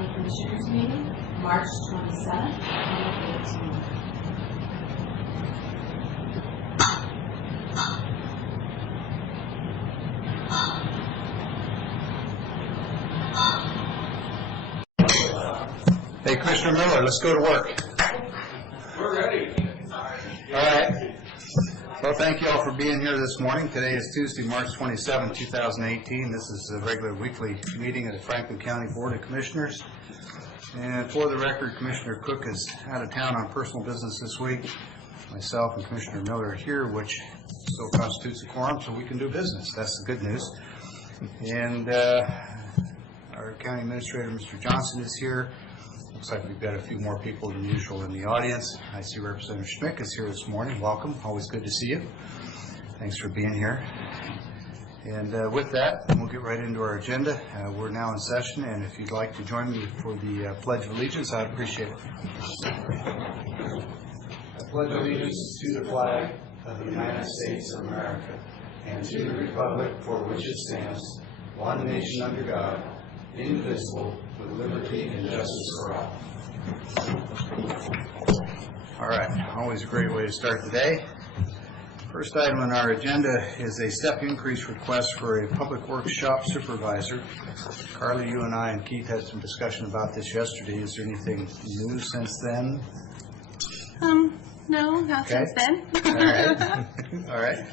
County Commissioners meeting, March 27, 2018. Hey, Commissioner Miller, let's go to work. We're ready. All right. Well, thank you all for being here this morning. Today is Tuesday, March 27, 2018. This is a regular weekly meeting of the Franklin County Board of Commissioners. And for the record, Commissioner Cook is out of town on personal business this week. Myself and Commissioner Miller are here, which still constitutes a quorum, so we can do business. That's the good news. And our County Administrator, Mr. Johnson, is here. Looks like we've got a few more people than usual in the audience. I see Representative Schmick is here this morning. Welcome. Always good to see you. Thanks for being here. And with that, we'll get right into our agenda. We're now in session, and if you'd like to join me for the Pledge of Allegiance, I'd appreciate it. I pledge allegiance to the flag of the United States of America and to the republic for which it stands, one nation under God, indivisible, with liberty and justice for all. All right, always a great way to start the day. First item on our agenda is a step increase request for a public works shop supervisor. Carly, you and I and Keith had some discussion about this yesterday. Is there anything new since then? No, not since then. All right. All right.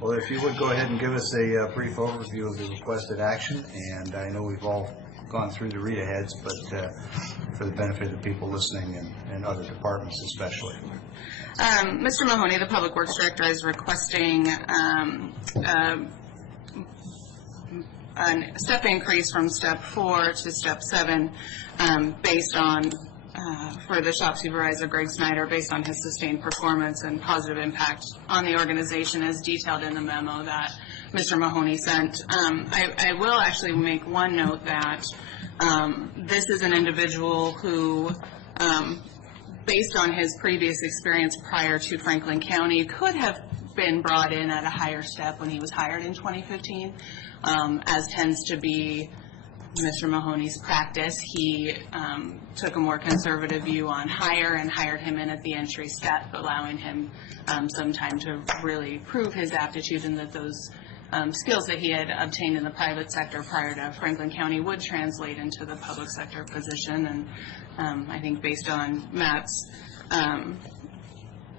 Well, if you would go ahead and give us a brief overview of the requested action, and I know we've all gone through the read-aheads, but for the benefit of the people listening and other departments especially. Mr. Mahoney, the Public Works Director, is requesting a step increase from Step 4 to Step 7 based on, for the shop supervisor, Greg Snyder, based on his sustained performance and positive impact on the organization as detailed in the memo that Mr. Mahoney sent. I will actually make one note that this is an individual who, based on his previous experience prior to Franklin County, could have been brought in at a higher step when he was hired in 2015, as tends to be Mr. Mahoney's practice. He took a more conservative view on hire and hired him in at the entry step, allowing him some time to really prove his aptitude and that those skills that he had obtained in the private sector prior to Franklin County would translate into the public sector position. And I think based on Matt's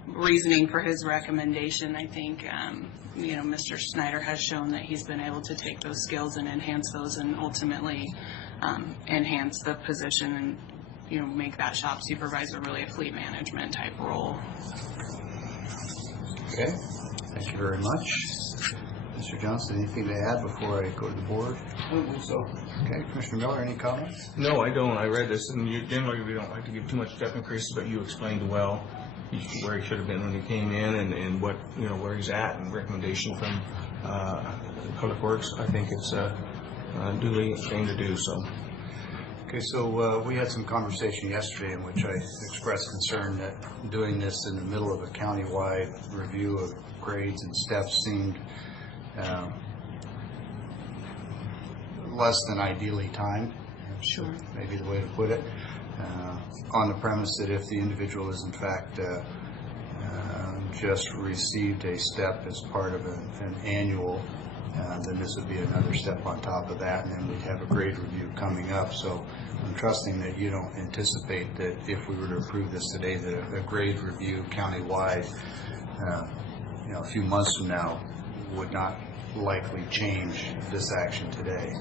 reasoning for his recommendation, I think Mr. Snyder has shown that he's been able to take those skills and enhance those, and ultimately enhance the position and make that shop supervisor really a fleet management type role. Okay. Thank you very much. Mr. Johnson, anything to add before I go to the board? I don't think so. Okay, Commissioner Miller, any comments? No, I don't. I read this, and generally we don't like to give too much step increases, but you explained well where he should have been when he came in, and what where he's at, and recommendation from Public Works. I think it's duly a thing to do. So. Okay, so we had some conversation yesterday in which I expressed concern that doing this in the middle of a county-wide review of grades and steps seemed less than ideally timed. Sure. Maybe the way to put it. On the premise that if the individual is in fact just received a step as part of an annual, then this would be another step on top of that, and then we'd have a grade review coming up. So I'm trusting that you don't anticipate that if we were to approve this today, that a grade review countywide, a few months from now, would not likely change this action today.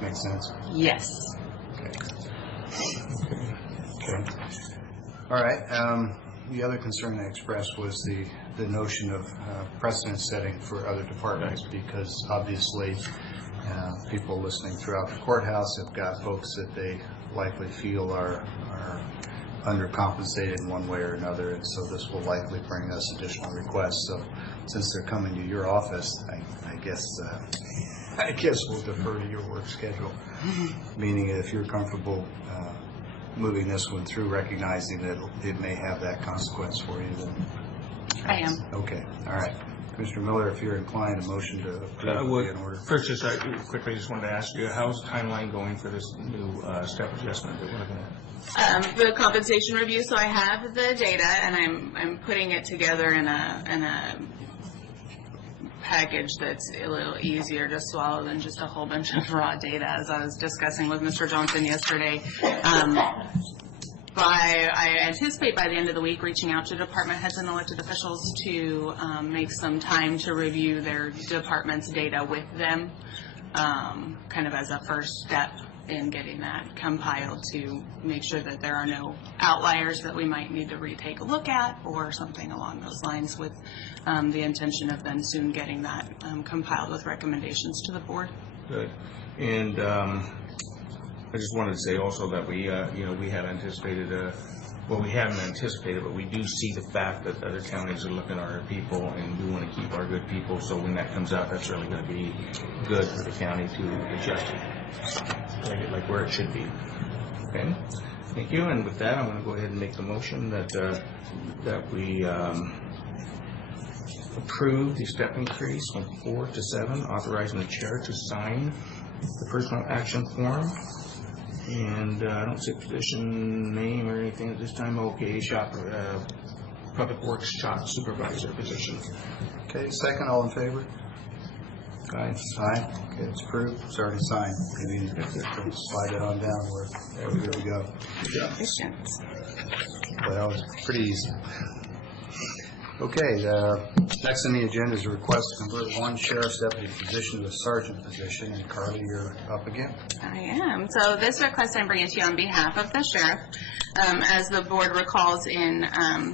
Make sense? Yes. Okay. Okay. All right. The other concern I expressed was the notion of precedent setting for other departments, because obviously people listening throughout the courthouse have got folks that they likely feel are undercompensated in one way or another, and so this will likely bring us additional requests. So since they're coming to your office, I guess we'll defer to your work schedule. Meaning, if you're comfortable moving this one through, recognizing that it may have that consequence for you, then I am. okay. All right. Commissioner Miller, if you're inclined, a motion to approve would be in order. First, just quickly, just wanted to ask you, how's the timeline going for this new step adjustment that we're looking at? The compensation review, so I have the data, and I'm putting it together in a package that's a little easier to swallow than just a whole bunch of raw data, as I was discussing with Mr. Johnson yesterday. I anticipate by the end of the week reaching out to department heads and elected officials to make some time to review their department's data with them, kind of as a first step in getting that compiled to make sure that there are no outliers that we might need to retake a look at or something along those lines, with the intention of then soon getting that compiled with recommendations to the board. Good. And I just wanted to say also that we have anticipated, we haven't anticipated, but we do see the fact that other counties are looking at our people, and we want to keep our good people. So when that comes out, that's really going to be good for the county to adjust it, like where it should be. Okay. Thank you. And with that, I'm going to go ahead and make the motion that we approve the step increase from 4 to 7, authorizing the chair to sign the personal action form. And I don't see a position name or anything at this time. Okay, Public Works shop supervisor position. Okay, second, all in favor? Aye. Aye. Okay, it's approved. It's already signed. We need to slide it on down where we're good to go. Good job. Well, that was pretty easy. Okay, next on the agenda is a request to convert one sheriff's deputy position to a sergeant position. And Carly, you're up again. I am. So this request I'm bringing to you on behalf of the sheriff. As the board recalls, in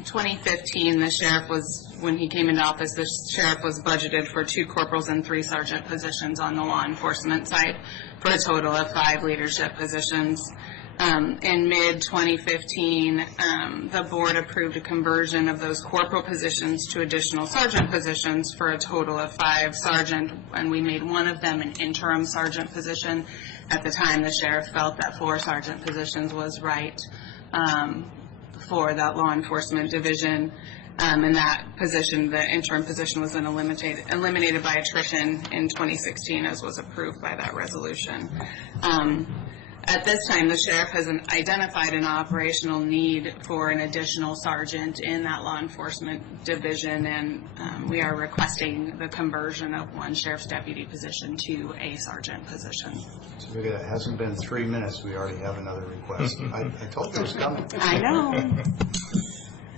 2015, the sheriff was, when he came into office, the sheriff was budgeted for 2 corporals and 3 sergeant positions on the law enforcement side, for a total of 5 leadership positions. In mid-2015, the board approved a conversion of those corporal positions to additional sergeant positions for a total of 5 sergeant, and we made one of them an interim sergeant position. At the time, the sheriff felt that 4 sergeant positions was right for that law enforcement division, and that position, the interim position, was then eliminated by attrition in 2016, as was approved by that resolution. At this time, the sheriff has identified an operational need for an additional sergeant in that law enforcement division, and we are requesting the conversion of one sheriff's deputy position to a sergeant position. So it hasn't been 3 minutes. We already have another request. I told you it was coming. I know.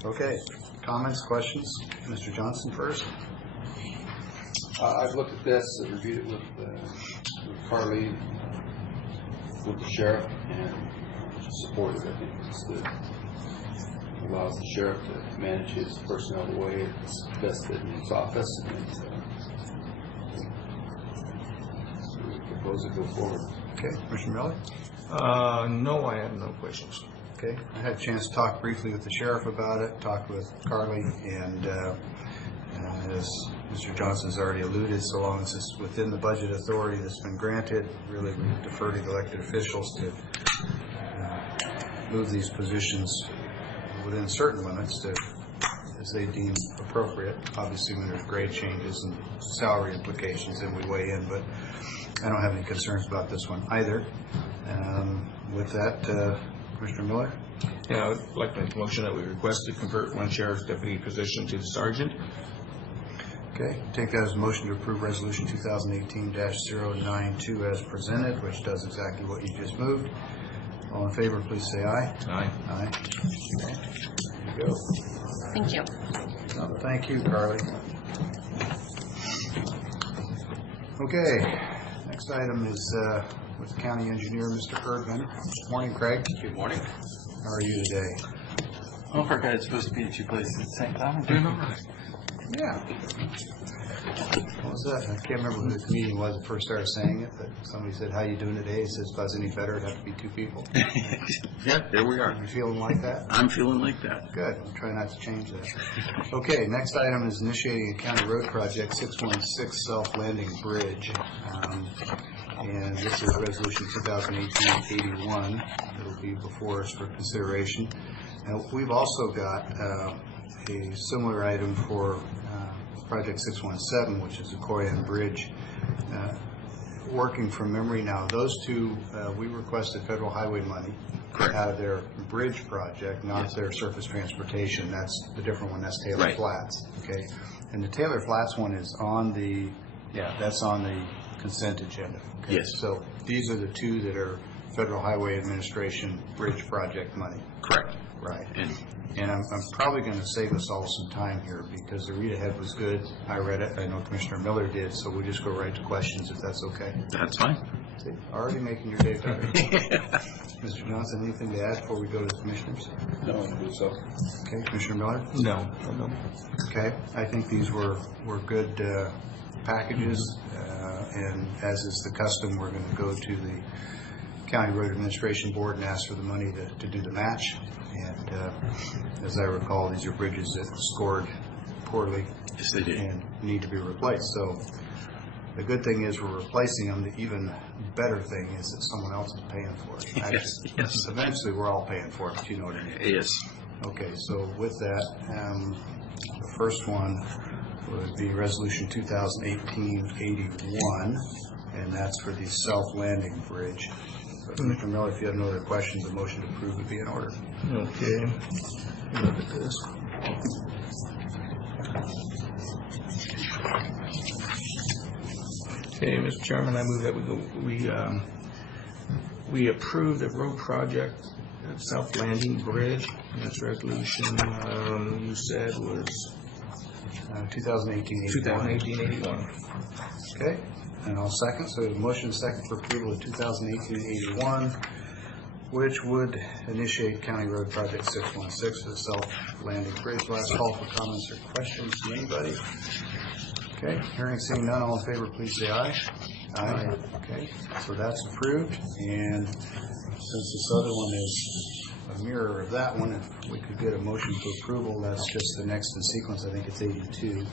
Okay. Comments, questions? Mr. Johnson first. I've looked at this, reviewed it with Carly, with the sheriff, and supported it. I think it allows the sheriff to manage his personnel the way it's best in his office, and so we propose to go forward. Okay. Commissioner Miller? No, I have no questions. Okay. I had a chance to talk briefly with the sheriff about it, talked with Carly, and as Mr. Johnson's already alluded, so long as it's within the budget authority that's been granted, really we defer to the elected officials to move these positions within certain limits as they deem appropriate. Obviously, when there's grade changes and salary implications, then we weigh in, but I don't have any concerns about this one either. With that, Commissioner Miller? Yeah, I would like to make a motion that we request to convert one sheriff's deputy position to the sergeant. Okay, take that as a motion to approve Resolution 2018-092 as presented, which does exactly what you just moved. All in favor, please say aye. Aye. Aye. Okay, there you go. Thank you. Thank you, Carly. Okay, next item is with the county engineer, Mr. Erdman. Morning, Craig. Good morning. How are you today? Well, for a guy that's supposed to be in 2 places at the same time, I'm doing all right. Yeah. What was that? I can't remember who the comedian was that first started saying it, but somebody said, "How you doing today?" He says, "If I was any better, it'd have to be 2 people." Yeah, there we are. You feeling like that? I'm feeling like that. Good. I'll try not to change that. Okay, next item is initiating a county road project, 616 Self Landing Bridge. And this is Resolution 2018-81. It'll be before us for consideration. Now, we've also got a similar item for Project 617, which is the Corian Bridge. Working from memory now, those two, we requested federal highway money out of their bridge project, not their surface transportation. That's the different one. That's Taylor Right. Flats. Okay, and the Taylor Flats one is on the that's on the consent agenda. Okay? Yes. So these are the two that are Federal Highway Administration bridge project money. Correct. Right. And And I'm probably going to save us all some time here because the read-ahead was good. I read it. I know Commissioner Miller did, so we'll just go right to questions if that's okay. that's fine. See, already making your day better. Mr. Johnson, anything to add before we go to the commissioners? No, I believe so. Okay, Commissioner Miller? No. Okay, I think these were good packages, and as is the custom, we're going to go to the County Road Administration Board and ask for the money to do the match. And as I recall, these are bridges that scored poorly Yes, they did. and need to be replaced. So the good thing is we're replacing them. The even better thing is that someone else is paying for it. Actually, yes. Eventually, we're all paying for it, but you know what I mean. Yes. Okay, so with that, the first one would be Resolution 2018-81, and that's for the South Landing Bridge. But Mr. Miller, if you have no other questions, a motion to approve would be in order. Okay. Look at this. Okay, Mr. Chairman, I move that we approve the road project at South Landing Bridge. That's resolution, you said was 2018-81. 2018-81. Okay, and I'll second. So we have a motion and a second for approval of 2018-81, which would initiate County Road Project 616 for the South Landing Bridge. Last call for comments or questions from anybody. Okay, hearing seeing none, all in favor, please say aye. Aye. Okay, so that's approved, and since this other one is a mirror of that one, if we could get a motion for approval, that's just the next in sequence. I think it's 82.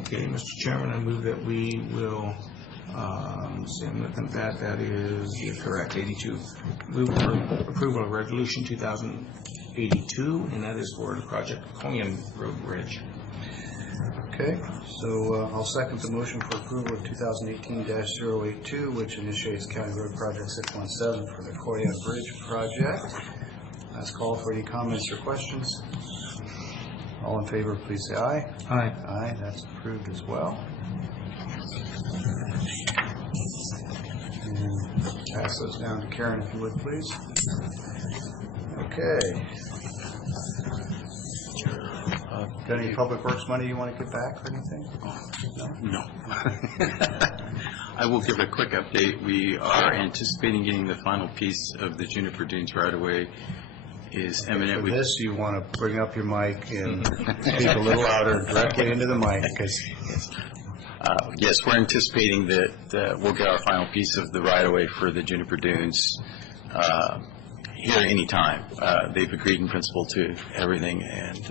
Okay, Mr. Chairman, I move that we will, see, I'm looking at that, that is, you're correct, 82. Move for approval of resolution 2082, and that is for the project Corian Road Bridge. Okay, so I'll second the motion for approval of 2018-082, which initiates County Road Project 617 for the Corian Bridge project. Last call for any comments or questions. All in favor, please say aye. Aye. Aye, that's approved as well. And pass those down to Karen if you would, please. Okay. Got any public works money you want to get back or anything? No. I will give a quick update. We are anticipating getting the final piece of the Juniper Dunes right-of-way is imminent. For this, you want to bring up your mic and speak a little louder directly into the mic, because Yes, we're anticipating that we'll get our final piece of the right-of-way for the Juniper Dunes here any time. They've agreed in principle to everything, and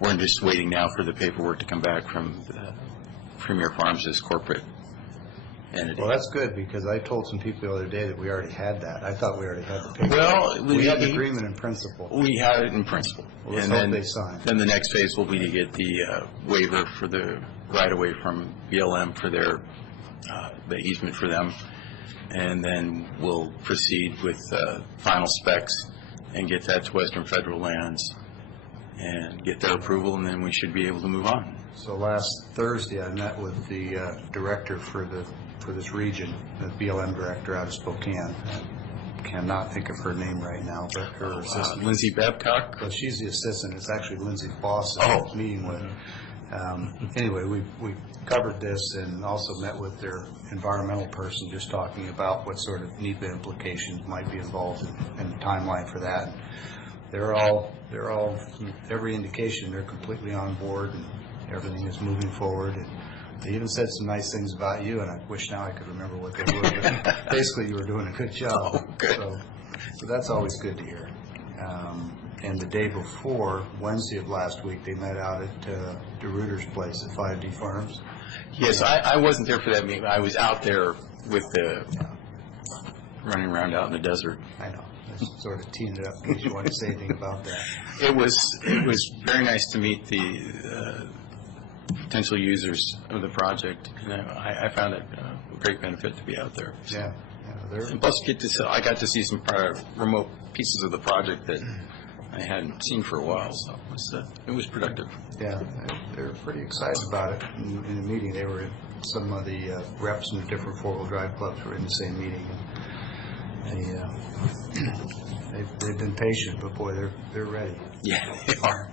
we're just waiting now for the paperwork to come back from the Premier Farms' corporate entity. well, that's good, because I told some people the other day that we already had that. I thought we already had the paper. Well, We had the agreement in principle. We have it in principle. Well, let's And hope then- they sign. Then the next phase will be to get the waiver for the right-of-way from BLM for their, the easement for them. And then we'll proceed with final specs and get that to Western Federal Lands and get their approval, and then we should be able to move on. So last Thursday, I met with the director for this region, the BLM director out of Spokane. I cannot think of her name right now, but her assistant. Lindsay Babcock? Well, she's the assistant. It's actually Lindsay's boss that I was meeting with. Anyway, we covered this and also met with their environmental person, just talking about what sort of NEPA implications might be involved and the timeline for that. They're all, every indication, they're completely on board and everything is moving forward. And they even said some nice things about you, and I wish now I could remember what they were. But basically, you were doing a good job. Oh, good. So that's always good to hear. And the day before, Wednesday of last week, they met out at DeRuyter's place at 5D Farms. Yes, I wasn't there for that meeting. I was out there with the, running around out in the desert. I know. I just sort of teeing it up in case you want to say anything about that. It was very nice to meet the potential users of the project. I found it a great benefit to be out there. Yeah, they're, And plus, I got to see some prior remote pieces of the project that I hadn't seen for a while, so it was productive. yeah, they're pretty excited about it. In the meeting, they were, some of the reps in the different four-wheel drive clubs were in the same meeting. They've been patient, but boy, they're ready. Yeah, they are.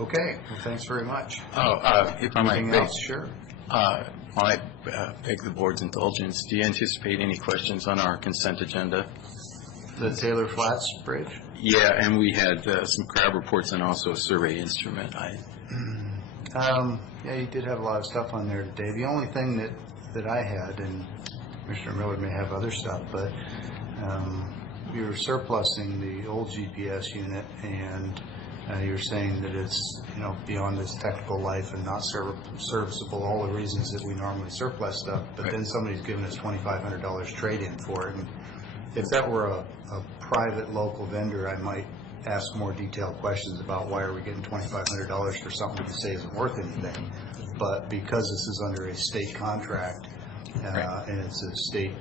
Okay, well, thanks very much. If I might, Anything else? Sure. I beg the board's indulgence. Do you anticipate any questions on our consent agenda? The Taylor Flats Bridge? Yeah, and we had some crowd reports and also a survey instrument. Yeah, you did have a lot of stuff on there today. The only thing that I had, and Commissioner Miller may have other stuff, but you were surplusing the old GPS unit, and you're saying that it's, beyond its technical life and not serviceable, all the reasons that we normally surplus stuff, but Right. then somebody's giving us $2,500 trade-in for it. And if that were a private local vendor, I might ask more detailed questions about why are we getting $2,500 for something we say isn't worth anything. But because this is under a state contract, and it's a state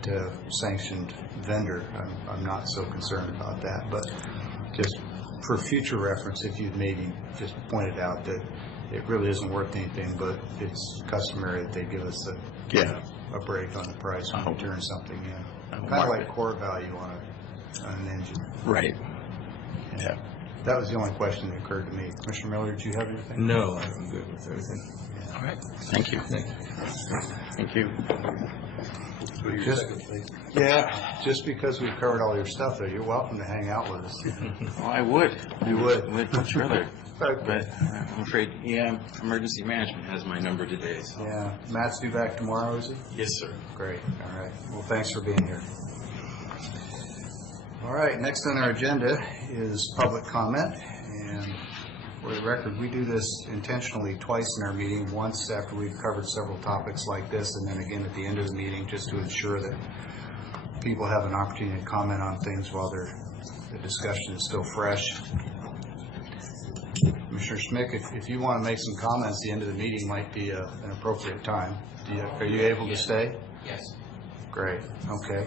sanctioned vendor, I'm not so concerned about that. But just for future reference, if you'd maybe just pointed out that it really isn't worth anything, but it's customary that they give us a break on the price when we turn something in. Kind of like core value on an engine. Right. Yeah. That was the only question that occurred to me. Commissioner Miller, did you have anything? No, I'm good with everything. All right. Thank you. Thank you. Just because we've covered all your stuff, though, you're welcome to hang out with us. Oh, I would. You would? Much rather. Okay. But I'm afraid, emergency management has my number today. So. Yeah. Matt's due back tomorrow, is he? Yes, sir. Great. All right. Well, thanks for being here. All right. Next on our agenda is public comment. And for the record, we do this intentionally twice in our meeting, once after we've covered several topics like this, and then again at the end of the meeting, just to ensure that people have an opportunity to comment on things while the discussion is still fresh. Commissioner Schmick, if you want to make some comments, the end of the meeting might be an appropriate time. Are you able to stay? Yes. Great, okay.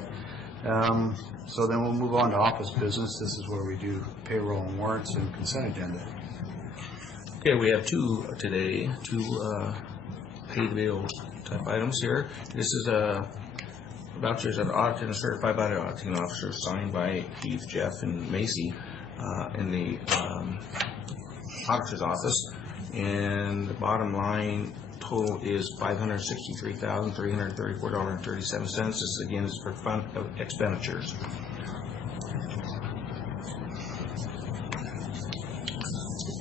So then we'll move on to office business. This is where we do payroll and warrants and consent agenda. Okay, we have two today, paid bill type items here. This is vouchers that are audited and certified by the auditing officer, signed by Keith, Jeff, and Macy in the auditor's office. And the bottom line total is $563,334.37. This again is for fund expenditures.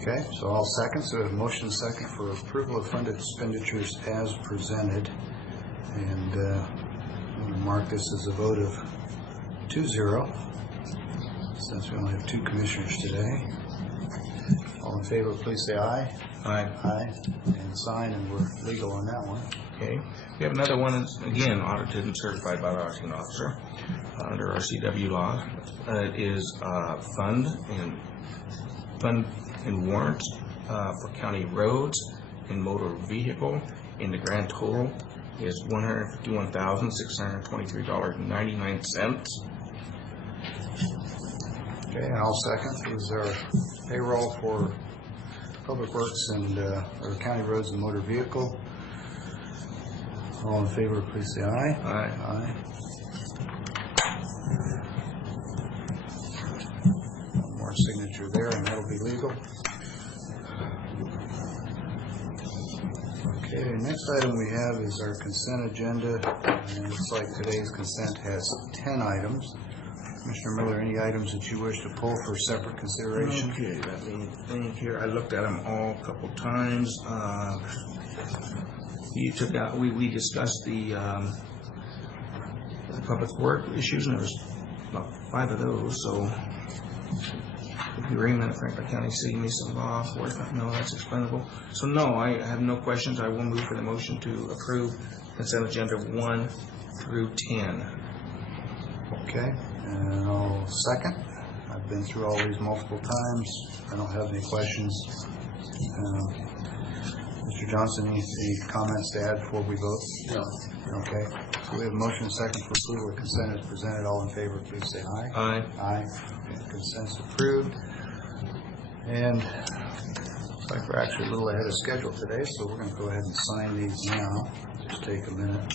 Okay, so I'll second. So a motion second for approval of funded expenditures as presented. And we'll mark this as a vote of 2-0, since we only have two commissioners today. All in favor, please say aye. Aye. Aye. And sign, and we're legal on that one. Okay. We have another one that's, again, audited and certified by the auditing officer under RCW law. It is fund and warrants for county roads and motor vehicle, and the grand total is $151,623.99. Okay, and I'll second. These are payroll for public works and or county roads and motor vehicle. All in favor, please say aye. Aye. Aye. One more signature there, and that'll be legal. Okay, the next item we have is our consent agenda, and it looks like today's consent has 10 items. Commissioner Miller, any items that you wish to pull for separate consideration? Okay, let me think here. I looked at them all a couple times. You took out, we discussed the public work issues, and there was about 5 of those, so if you ring that Franklin County City Mesa Law, no, that's explainable. So no, I have no questions. I will move for the motion to approve consent agenda 1 through 10. Okay, and I'll second. I've been through all these multiple times. I don't have any questions. Mr. Johnson, any comments to add before we vote? No. Okay. So we have a motion and second for approval of consent as presented. All in favor, please say aye. Aye. Aye. Okay, consent's approved. And looks like we're actually a little ahead of schedule today, so we're going to go ahead and sign these now. Just take a minute.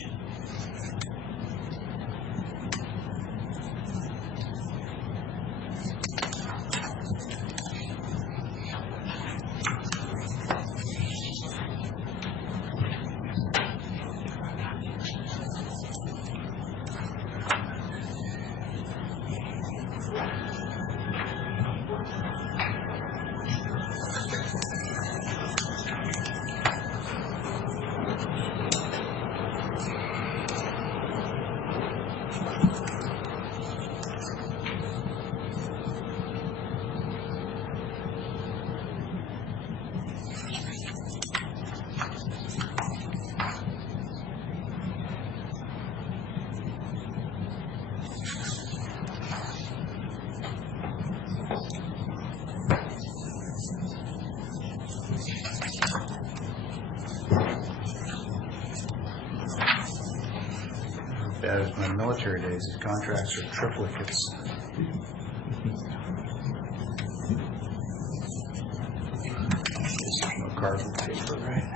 Bad as my military days, these contracts are triplicates. There's no carbon paper, right?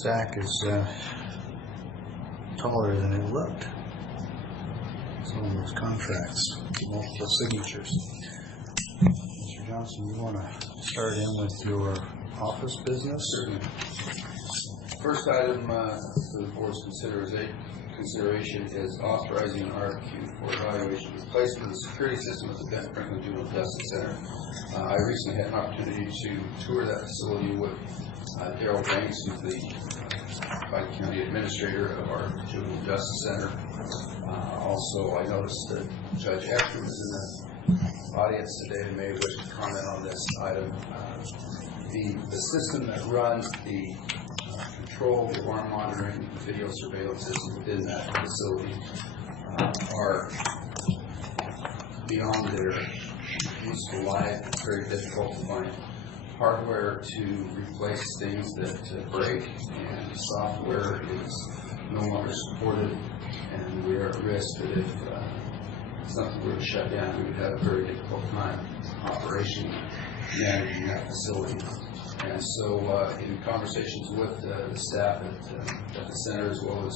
Stack is taller than it looked. Some of those contracts, multiple signatures. Mr. Johnson, you want to start in with your office business? Certainly. First item for the board's consideration is authorizing an RFQ for evaluation of replacement of the security system at the Ben Franklin Juvenile Justice Center. I recently had an opportunity to tour that facility with Darrell Banks, who's the Pike County Administrator of our Juvenile Justice Center. Also, I noticed that Judge Ekstrom is in the audience today and may wish to comment on this item. The system that runs the control, the alarm monitoring, the video surveillance system within that facility are beyond their useful life. It's very difficult to find hardware to replace things that break, and software is no longer supported, and we are at risk that if something were to shut down, we would have a very difficult time operation managing that facility. And so in conversations with the staff at the center, as well as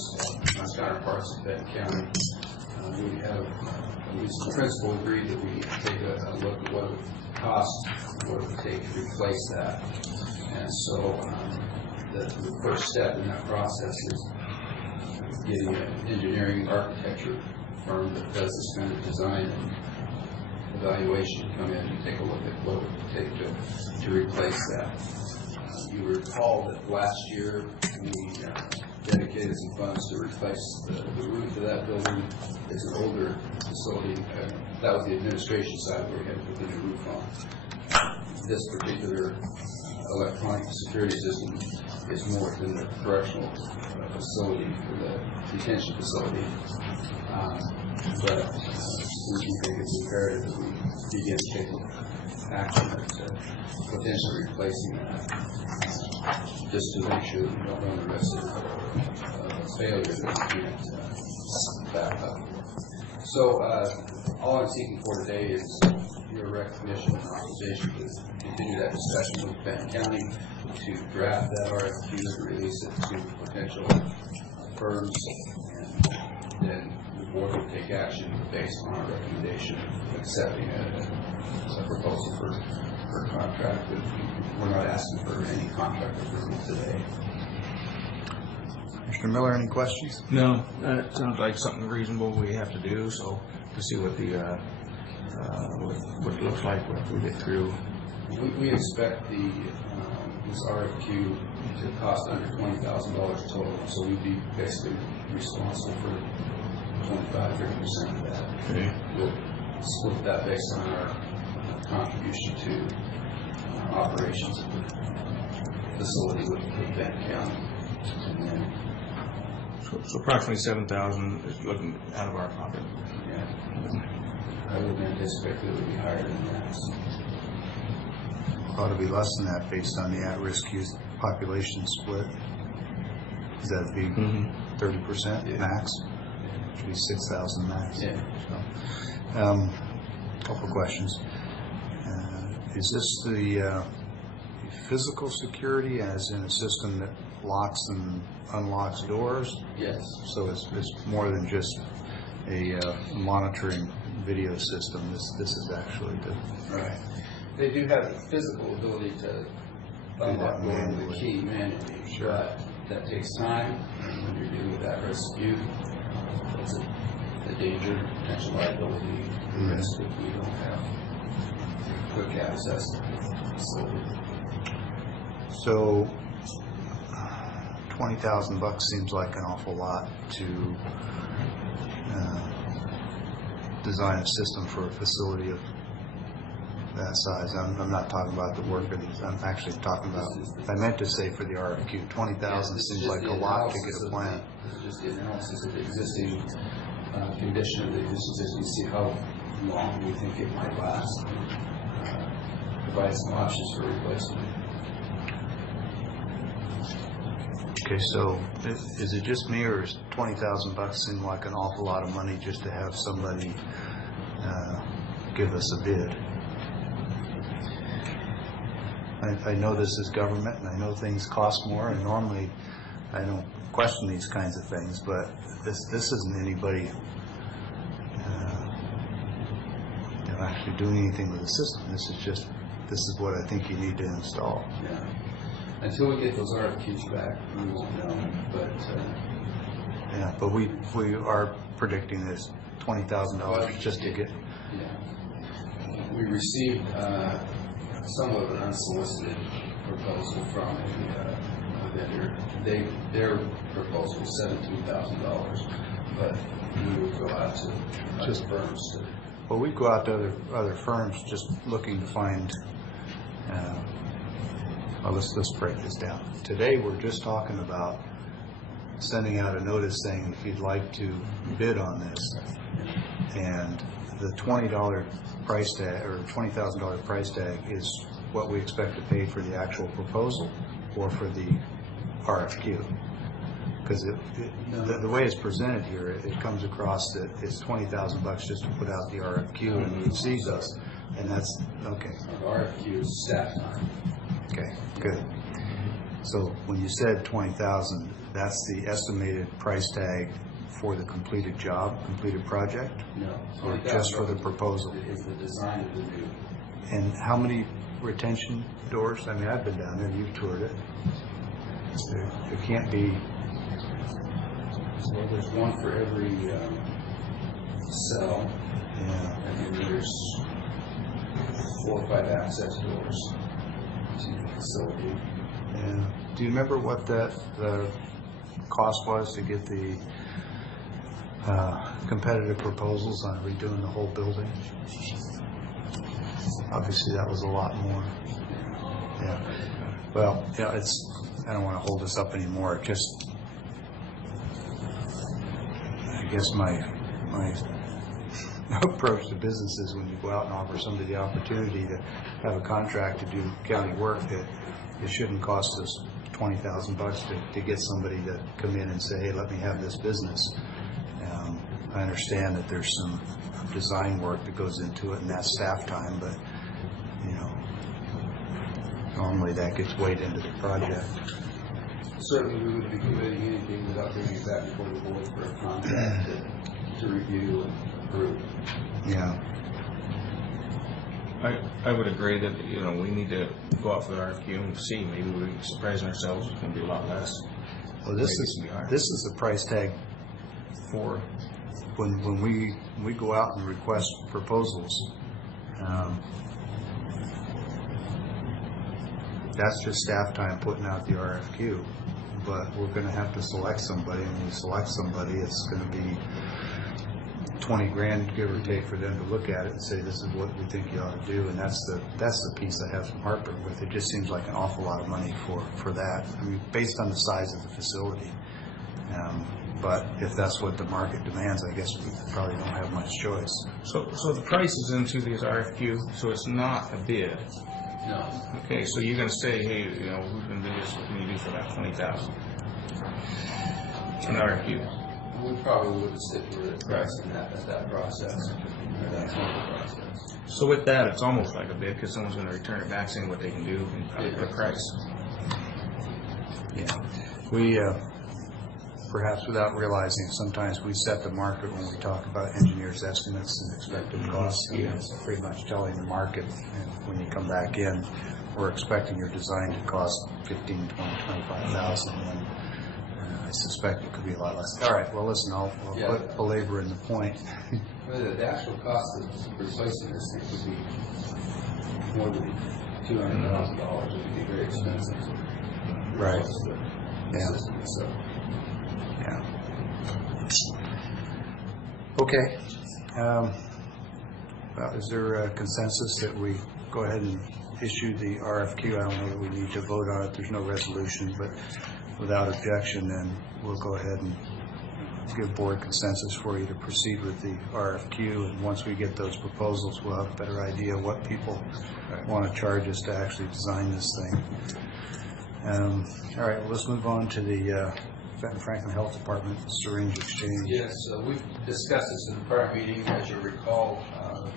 my counterparts at Benton County, we have at least the principal agreed that we take a look at what it would cost, what it would take to replace that. And so the first step in that process is getting an engineering architecture firm that does this kind of design and evaluation to come in and take a look at what it would take to replace that. You recall that last year we dedicated some funds to replace the roof of that building. It's an older facility. That was the administration side where we had to put the new roof on. This particular electronic security system is more within the correctional facility, for the detention facility. But we think it's imperative that we begin taking action at potentially replacing that, just to make sure that we don't run the risk of failure that we can't back up. So all I'm seeking for today is your recognition and authorization to continue that discussion with Benton County, to draft that RFQ and release it to potential firms, and then the board will take action based on our recommendation of accepting a proposal for contract. But we're not asking for any contract approval today. Mr. Miller, any questions? No, that sounds like something reasonable we have to do, so to see what the, what it looks like if we get through. We expect this RFQ to cost under $20,000 total, so we'd be basically responsible for 25-30% of that. Okay. We'll split that based on our contribution to operations of the facility with Benton County. And then, So approximately 7,000 is looking out of our pocket. yeah, I would anticipate that it would be higher than that. Ought to be less than that based on the at-risk youth population split. Is that be 30% Yeah. max? Should be 6,000 max. Yeah. So, couple questions. Is this the physical security, as in a system that locks and unlocks doors? Yes. So it's more than just a monitoring video system. This is actually the Right. They do have the physical ability to unlock door with the key manually, Sure. but that takes time, and when you're dealing with at-risk youth, it's a danger, potential liability, risk if we don't have quick access to the facility. So, $20,000 seems like an awful lot to design a system for a facility of that size. I'm not talking about the work of these. I'm actually talking about, I meant to say for the RFQ, 20,000 seems like a lot to get a plan. This is just the analysis of the existing condition of the existing system, see how long we think it might last, provide some options for replacement. Okay, so is it just me, or is $20,000 seem like an awful lot of money just to have somebody give us a bid? I know this is government, and I know things cost more, and normally I don't question these kinds of things, but this isn't anybody actually doing anything with the system. This is what I think you need to install. Yeah. Until we get those RFQs back, we won't know. But Yeah, but we are predicting this $20,000 just to get. yeah, we received somewhat of an unsolicited proposal from a vendor. Their proposal was $17,000, but we would go out to Just- other firms to. Well, we go out to other firms just looking to find. Well, let's break this down. Today, we're just talking about sending out a notice saying if you'd like to bid on this, and the $20 price tag or $20,000 price tag is what we expect to pay for the actual proposal or for the RFQ. Because the way it's presented here, it comes across that it's $20,000 just to put out the RFQ and it sees us, and that's okay. The RFQ is staff time. Okay, good. So when you said 20,000, that's the estimated price tag for the completed job, completed project? No. Or just for the proposal? Is the design of the new. And how many retention doors? I mean, I've been down there, you've toured it. There can't be, So there's one for every cell, yeah, and then there's 4 or 5 access doors to the facility. And do you remember what the cost was to get the competitive proposals on redoing the whole building? Obviously, that was a lot more. Yeah. Well, yeah, I don't want to hold this up anymore. I guess my approach to business is when you go out and offer somebody the opportunity to have a contract to do county work, that it shouldn't cost us $20,000 to get somebody to come in and say, hey, let me have this business. I understand that there's some design work that goes into it, and that's staff time, but, normally that gets weighed into the project. Certainly, we would be committing anything without bringing it back before the board for a contract to review and approve. Yeah. I would agree that, we need to go out for the RFQ and see, maybe we're surprising ourselves, it's going to be a lot less. Well, this is the price tag for when we go out and request proposals. That's just staff time putting out the RFQ, but we're going to have to select somebody, and when we select somebody, it's going to be $20,000, give or take, for them to look at it and say, this is what we think you ought to do, and that's the piece I have some heartburn with. It just seems like an awful lot of money for that. I mean, based on the size of the facility. But if that's what the market demands, I guess we probably don't have much choice. So the price is into this RFQ, so it's not a bid. No. Okay, so you're going to say, hey, who's going to do this? What can you do for that $20,000? An RFQ. We probably wouldn't stipulate a price in that process, or that tender process. So with that, it's almost like a bid because someone's going to return it back saying what they can do and the price. Yeah. We, perhaps without realizing, sometimes we set the market when we talk about engineers' estimates and expected costs. It's pretty much telling the market, and when you come back in, we're expecting your design to cost $15,000, $20,000, $25,000, and I suspect it could be a lot less. All right, well, listen, I'll put belabor in the point. The actual cost of replacing this thing would be more than $200,000. It would be very expensive. Right. Yeah. So. Yeah. Okay. Well, is there a consensus that we go ahead and issue the RFQ? I don't know that we need to vote on it. There's no resolution, but without objection, then we'll go ahead and give board consensus for you to proceed with the RFQ. And once we get those proposals, we'll have a better idea what people want to charge us to actually design this thing. All right, well, let's move on to the Franklin Health Department syringe exchange. Yes, we've discussed this in the prior meeting. As you recall,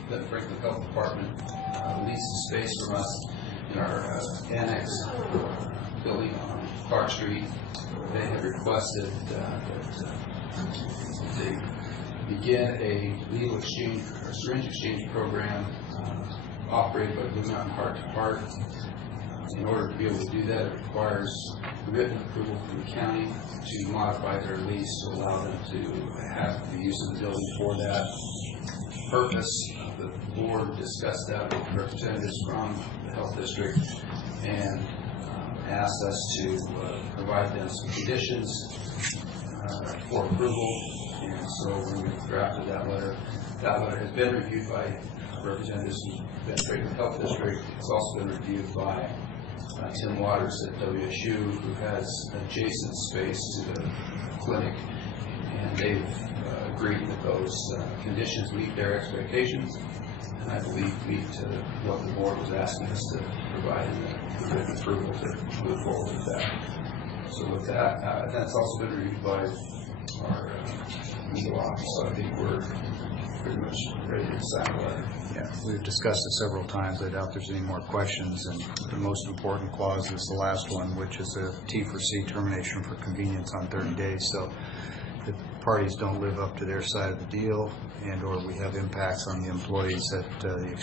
the Franklin Health Department leased space from us in our annex building on Clark Street. They have requested that they begin a needle exchange or syringe exchange program operated by Blue Mountain Heart to Heart. In order to be able to do that, it requires written approval from the county to modify their lease to allow them to have the use of the building for that purpose. The board discussed that with representatives from the health district and asked us to provide them some conditions for approval. And so when we drafted that letter has been reviewed by representatives from the Franklin Health District. It's also been reviewed by Tim Waters at WSU, who has adjacent space to the clinic, and they've agreed that those conditions meet their expectations, and I believe meet what the board was asking us to provide in the written approval to move forward with that. So with that, that's also been reviewed by our legal office, so I think we're pretty much ready to sign the letter. Yeah, we've discussed it several times. I doubt there's any more questions. And the most important clause is the last one, which is a T for C, termination for convenience on 30 days. So if parties don't live up to their side of the deal and or we have impacts on the employees at the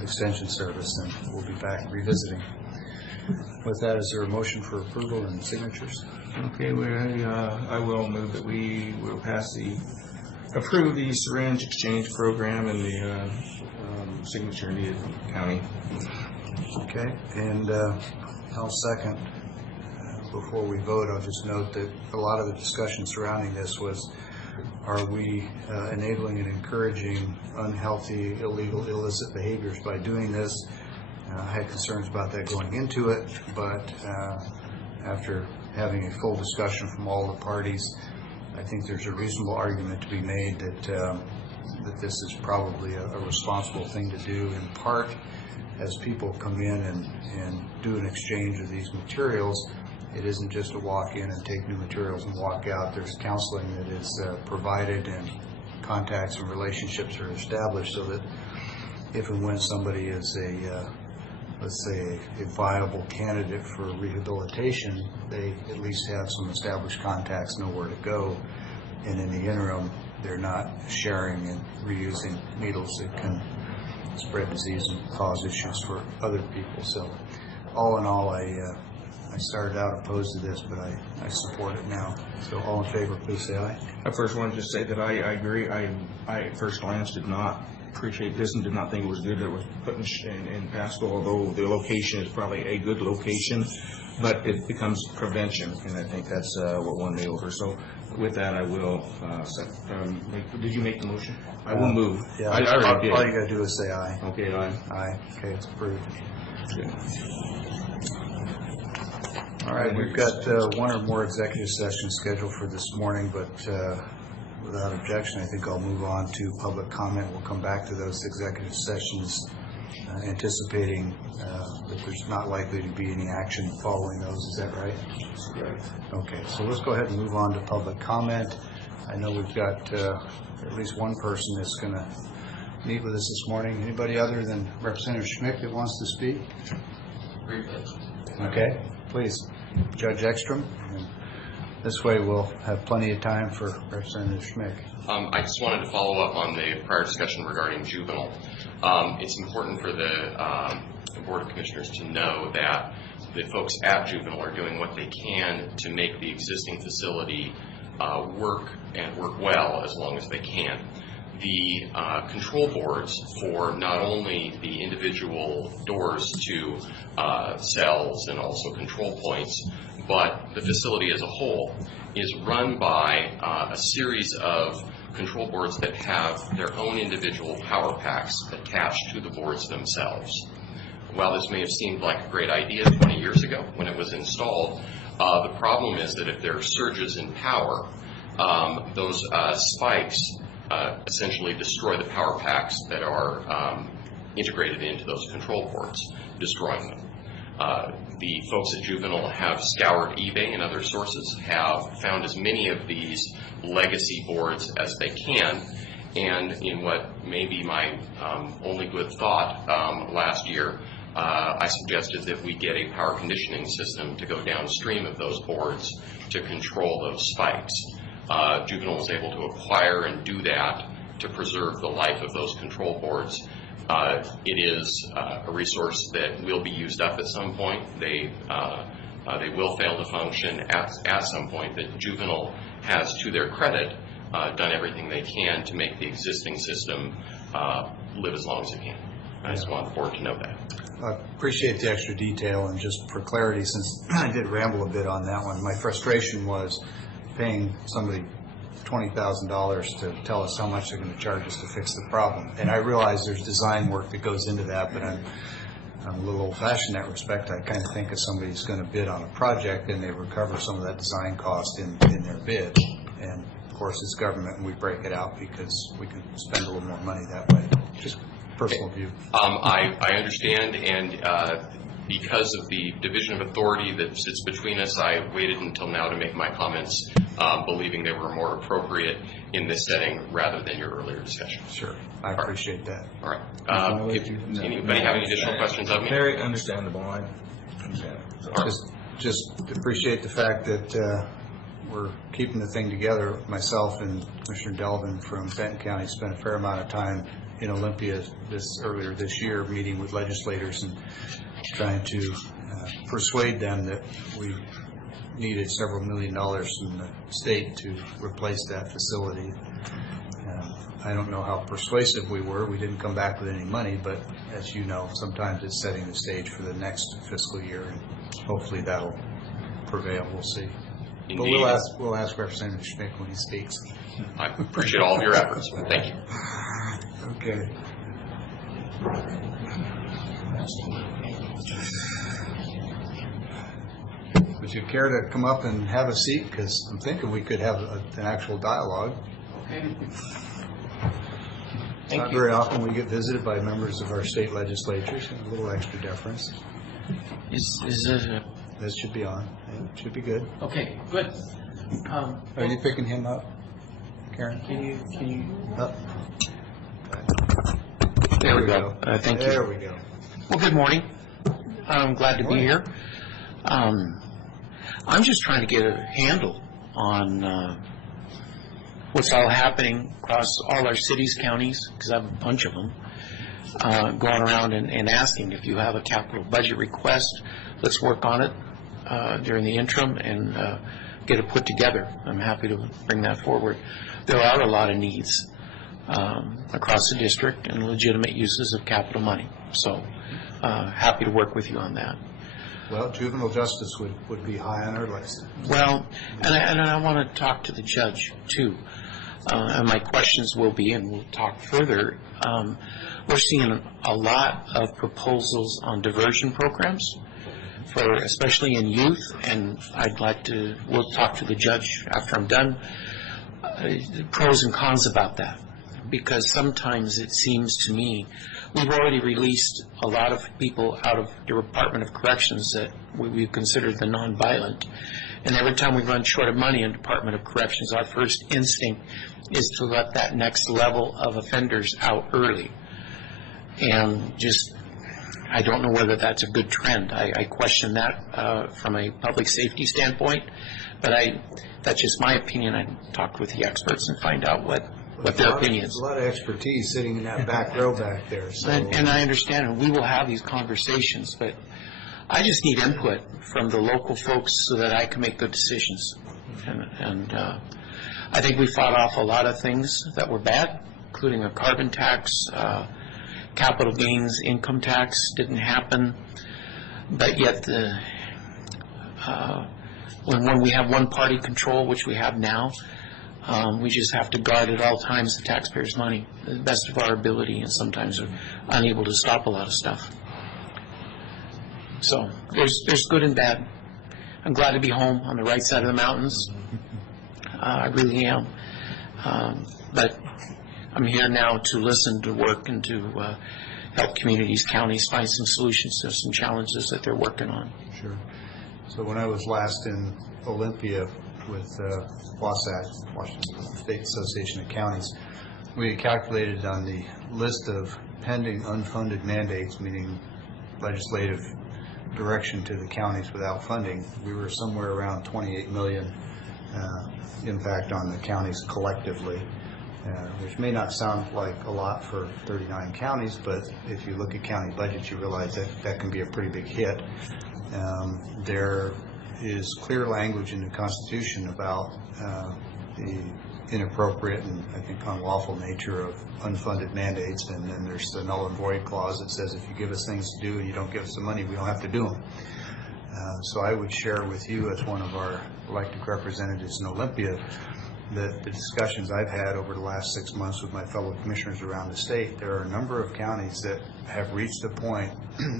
extension service, then we'll be back revisiting. With that, is there a motion for approval and signatures? Okay, I will move that we will approve the syringe exchange program and the signature needed from the county. Okay, and I'll second. Before we vote, I'll just note that a lot of the discussion surrounding this was, are we enabling and encouraging unhealthy, illegal, illicit behaviors by doing this? I had concerns about that going into it, but after having a full discussion from all the parties, I think there's a reasonable argument to be made that this is probably a responsible thing to do, in part as people come in and do an exchange of these materials. It isn't just a walk in and take new materials and walk out. There's counseling that is provided, and contacts and relationships are established so that if and when somebody is let's say a viable candidate for rehabilitation, they at least have some established contacts, know where to go, and in the interim, they're not sharing and reusing needles that can spread disease and cause issues for other people. So all in all, I started out opposed to this, but I support it now. So all in favor, please say aye. I first wanted to say that I agree. I at first glance did not appreciate this and did not think it was good that it was put in Pasco, although the location is probably a good location, but it becomes prevention, and I think that's what won me over. So with that, I will did you make the motion? I will move. Yeah, I already did. all you got to do is say aye. Okay, aye. Aye. Okay, it's approved. Good. All right, we've got one or more executive sessions scheduled for this morning, but without objection, I think I'll move on to public comment. We'll come back to those executive sessions, anticipating that there's not likely to be any action following those. Is that right? Right. Okay, so let's go ahead and move on to public comment. I know we've got at least one person that's going to meet with us this morning. Anybody other than Representative Schmick that wants to speak? Briefly. Okay, please. Judge Ekstrom. And this way we'll have plenty of time for Representative Schmick. I just wanted to follow up on the prior discussion regarding juvenile. It's important for the Board of Commissioners to know that the folks at juvenile are doing what they can to make the existing facility work well as long as they can. The control boards for not only the individual doors to cells and also control points, but the facility as a whole is run by a series of control boards that have their own individual power packs attached to the boards themselves. While this may have seemed like a great idea 20 years ago when it was installed, the problem is that if there are surges in power, those spikes essentially destroy the power packs that are integrated into those control boards, destroying them. The folks at Juvenile have scoured eBay and other sources, have found as many of these legacy boards as they can, and in what may be my only good thought last year, I suggested that we get a power conditioning system to go downstream of those boards to control those spikes. Juvenile was able to acquire and do that to preserve the life of those control boards. It is a resource that will be used up at some point. They will fail to function at some point. That Juvenile has, to their credit, done everything they can to make the existing system live as long as it can. I just want the board to know that. I appreciate the extra detail, and just for clarity, since I did ramble a bit on that one, my frustration was paying somebody $20,000 to tell us how much they're going to charge us to fix the problem. And I realize there's design work that goes into that, but I'm a little old-fashioned in that respect. I kind of think if somebody's going to bid on a project, then they recover some of that design cost in their bid. And of course, it's government, and we break it out because we can spend a little more money that way. Just personal view. I understand, and because of the division of authority that sits between us, I waited until now to make my comments, believing they were more appropriate in this setting rather than your earlier discussion. Sure. I appreciate that. All right. If anybody have any additional questions of me? Very understandable. I understand it. Just appreciate the fact that we're keeping the thing together. Myself and Commissioner Delvin from Benton County spent a fair amount of time in Olympia earlier this year, meeting with legislators and trying to persuade them that we needed several $1 million from the state to replace that facility. I don't know how persuasive we were. We didn't come back with any money, but as you know, sometimes it's setting the stage for the next fiscal year, and hopefully that'll prevail. We'll see. But Indeed. we'll ask Representative Schmick when he speaks. I appreciate all of your efforts. Thank you. Okay. Would you care to come up and have a seat? Because I'm thinking we could have an actual dialogue. It's not very often we get visited by members of our state legislatures, and a little extra deference. Is it This should be on. It should be good. okay? Good. Are you picking him up, Karen? Can you? Up. There we go. Thank you. There we go. Well, good morning. I'm glad to be here. I'm just trying to get a handle on what's all happening across all our cities, counties, because I have a bunch of them, going around and asking if you have a capital budget request. Let's work on it during the interim and get it put together. I'm happy to bring that forward. There are a lot of needs across the district and legitimate uses of capital money. So happy to work with you on that. Well, juvenile justice would be high on our list. Well, and I want to talk to the judge, too. And my questions will be, and we'll talk further, we're seeing a lot of proposals on diversion programs, for especially in youth, and we'll talk to the judge after I'm done, pros and cons about that. Because sometimes it seems to me, we've already released a lot of people out of the Department of Corrections that we consider the nonviolent. And every time we run short of money in Department of Corrections, our first instinct is to let that next level of offenders out early. And just, I don't know whether that's a good trend. I question that from a public safety standpoint, but that's just my opinion. I talk with the experts and find out what their opinions. There's a lot of expertise sitting in that back row back there. So. And I understand, and we will have these conversations, but I just need input from the local folks so that I can make good decisions. And I think we fought off a lot of things that were bad, including a carbon tax, capital gains, income tax didn't happen. But yet, when we have one-party control, which we have now, we just have to guard at all times the taxpayers' money, to the best of our ability, and sometimes are unable to stop a lot of stuff. So there's good and bad. I'm glad to be home on the right side of the mountains. I really am. But I'm here now to listen, to work, and to help communities, counties find some solutions to some challenges that they're working on. Sure. So when I was last in Olympia with WASAC, Washington State Association of Counties, we calculated on the list of pending unfunded mandates, meaning legislative direction to the counties without funding, we were somewhere around 28 million impact on the counties collectively, which may not sound like a lot for 39 counties, but if you look at county budgets, you realize that can be a pretty big hit. There is clear language in the Constitution about the inappropriate and I think unlawful nature of unfunded mandates, and then there's the null and void clause that says if you give us things to do and you don't give us the money, we don't have to do them. So I would share with you as one of our elected representatives in Olympia that the discussions I've had over the last 6 months with my fellow commissioners around the state, there are a number of counties that have reached the point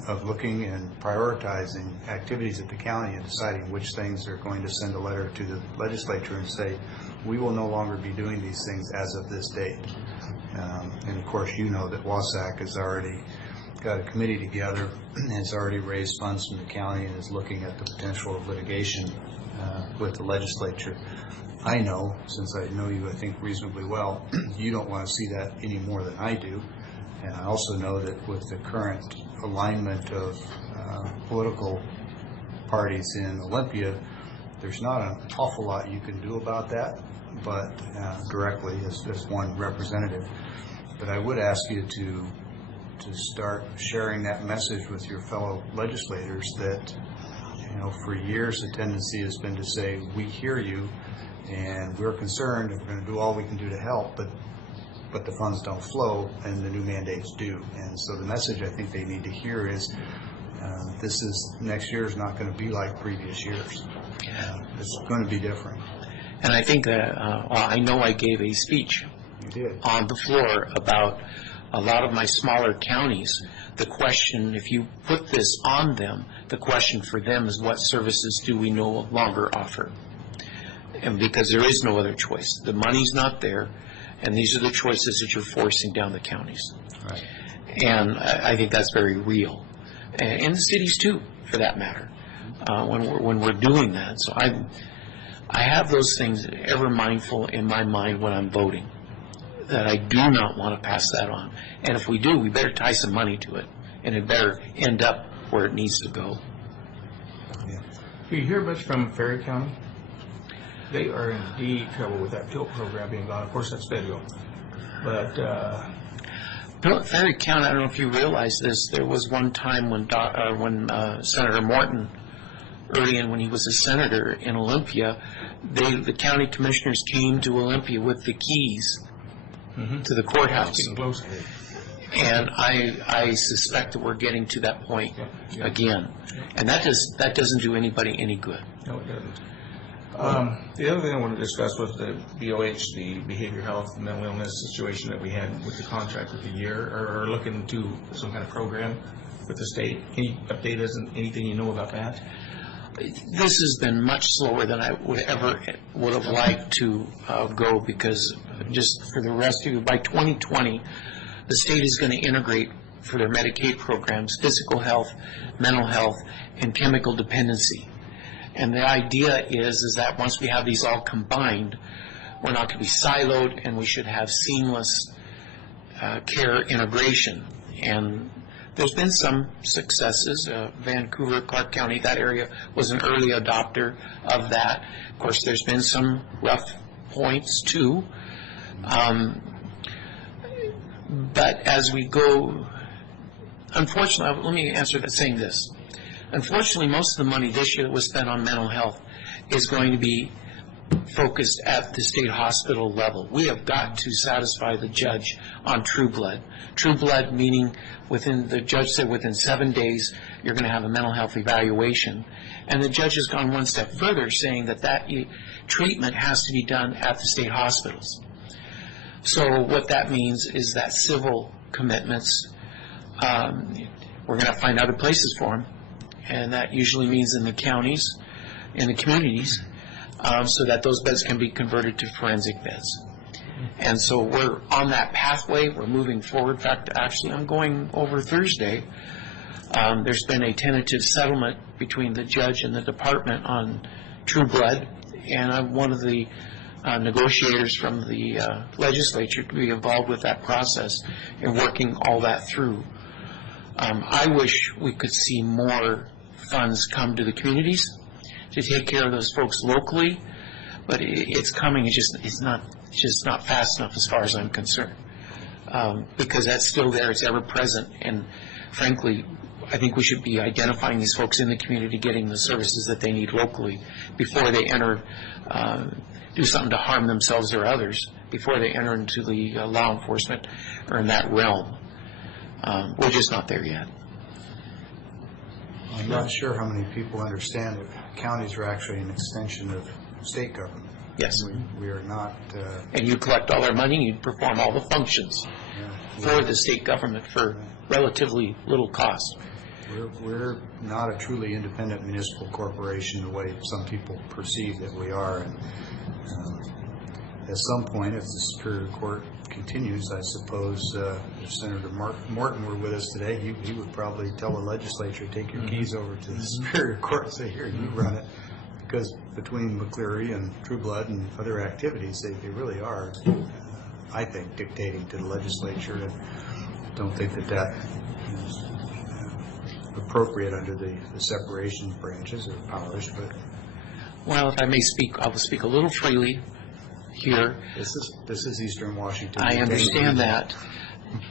of looking and prioritizing activities at the county and deciding which things they're going to send a letter to the legislature and say, we will no longer be doing these things as of this date. And of course, you know that WASAC has already got a committee together, has already raised funds from the county and is looking at the potential of litigation with the legislature. I know, since I know you, I think, reasonably well, you don't want to see that any more than I do. And I also know that with the current alignment of political parties in Olympia, there's not an awful lot you can do about that, but directly as one representative. But I would ask you to start sharing that message with your fellow legislators that, you know, for years the tendency has been to say, we hear you and we're concerned and we're going to do all we can do to help, but but the funds don't flow, and the new mandates do. And so the message I think they need to hear is next year is not going to be like previous years. It's going to be different. And I think that, I know I gave a speech You did. on the floor about a lot of my smaller counties. The question, if you put this on them, the question for them is what services do we no longer offer? And because there is no other choice. The money's not there, and these are the choices that you're forcing down the counties. Right. And I think that's very real. And the cities too, for that matter, when we're doing that. So I have those things ever mindful in my mind when I'm voting, that I do not want to pass that on. And if we do, we better tie some money to it, and it better end up where it needs to go. Do you hear much from Ferry County? They are in deep trouble with that TILT program being gone. Of course, that's federal. But Ferry County, I don't know if you realize this, there was one time when Senator Morton, early in when he was a senator in Olympia, the county commissioners came to Olympia with the keys to the courthouse. getting close. And I suspect that we're getting to that point again. And that doesn't do anybody any good. No, it doesn't. The other thing I want to discuss was the BOH, the behavioral health and mental illness situation that we had with the contract with the year, or looking into some kind of program with the state. Can you update us on anything you know about that? This has been much slower than I would have liked to go, because just for the rest of you, by 2020, the state is going to integrate for their Medicaid programs physical health, mental health, and chemical dependency. And the idea is that once we have these all combined, we're not going to be siloed, and we should have seamless care integration. And there's been some successes. Vancouver, Clark County, that area was an early adopter of that. Of course, there's been some rough points too. But as we go, unfortunately, let me answer that saying this. Unfortunately, most of the money this year that was spent on mental health is going to be focused at the state hospital level. We have got to satisfy the judge on true blood. True blood meaning the judge said within 7 days you're going to have a mental health evaluation. And the judge has gone one step further, saying that treatment has to be done at the state hospitals. So what that means is that civil commitments, we're going to find other places for them. And that usually means in the counties, in the communities, so that those beds can be converted to forensic beds. And so we're on that pathway. We're moving forward. In fact, actually, I'm going over Thursday. There's been a tentative settlement between the judge and the department on True Blood, and I'm one of the negotiators from the legislature to be involved with that process and working all that through. I wish we could see more funds come to the communities to take care of those folks locally, but it's coming. It's just not fast enough as far as I'm concerned, because that's still there. It's ever present, and frankly, I think we should be identifying these folks in the community, getting the services that they need locally before they enter, do something to harm themselves or others, before they enter into the law enforcement or in that realm. We're just not there yet. I'm not sure how many people understand that counties are actually an extension of state government. Yes. We are not... And you collect all their money, you perform all the functions for the state government for relatively little cost. We're not a truly independent municipal corporation the way some people perceive that we are. And at some point, if the Superior Court continues, I suppose if Senator Morton were with us today, he would probably tell the legislature, take your keys over to the Superior Court and say, here, you run it. Because between McCleary and True Blood and other activities, they really are, I think, dictating to the legislature. And don't think that is appropriate under the separation of branches or powers. But well, if I may speak, I will speak a little freely here. This is Eastern Washington. I understand that.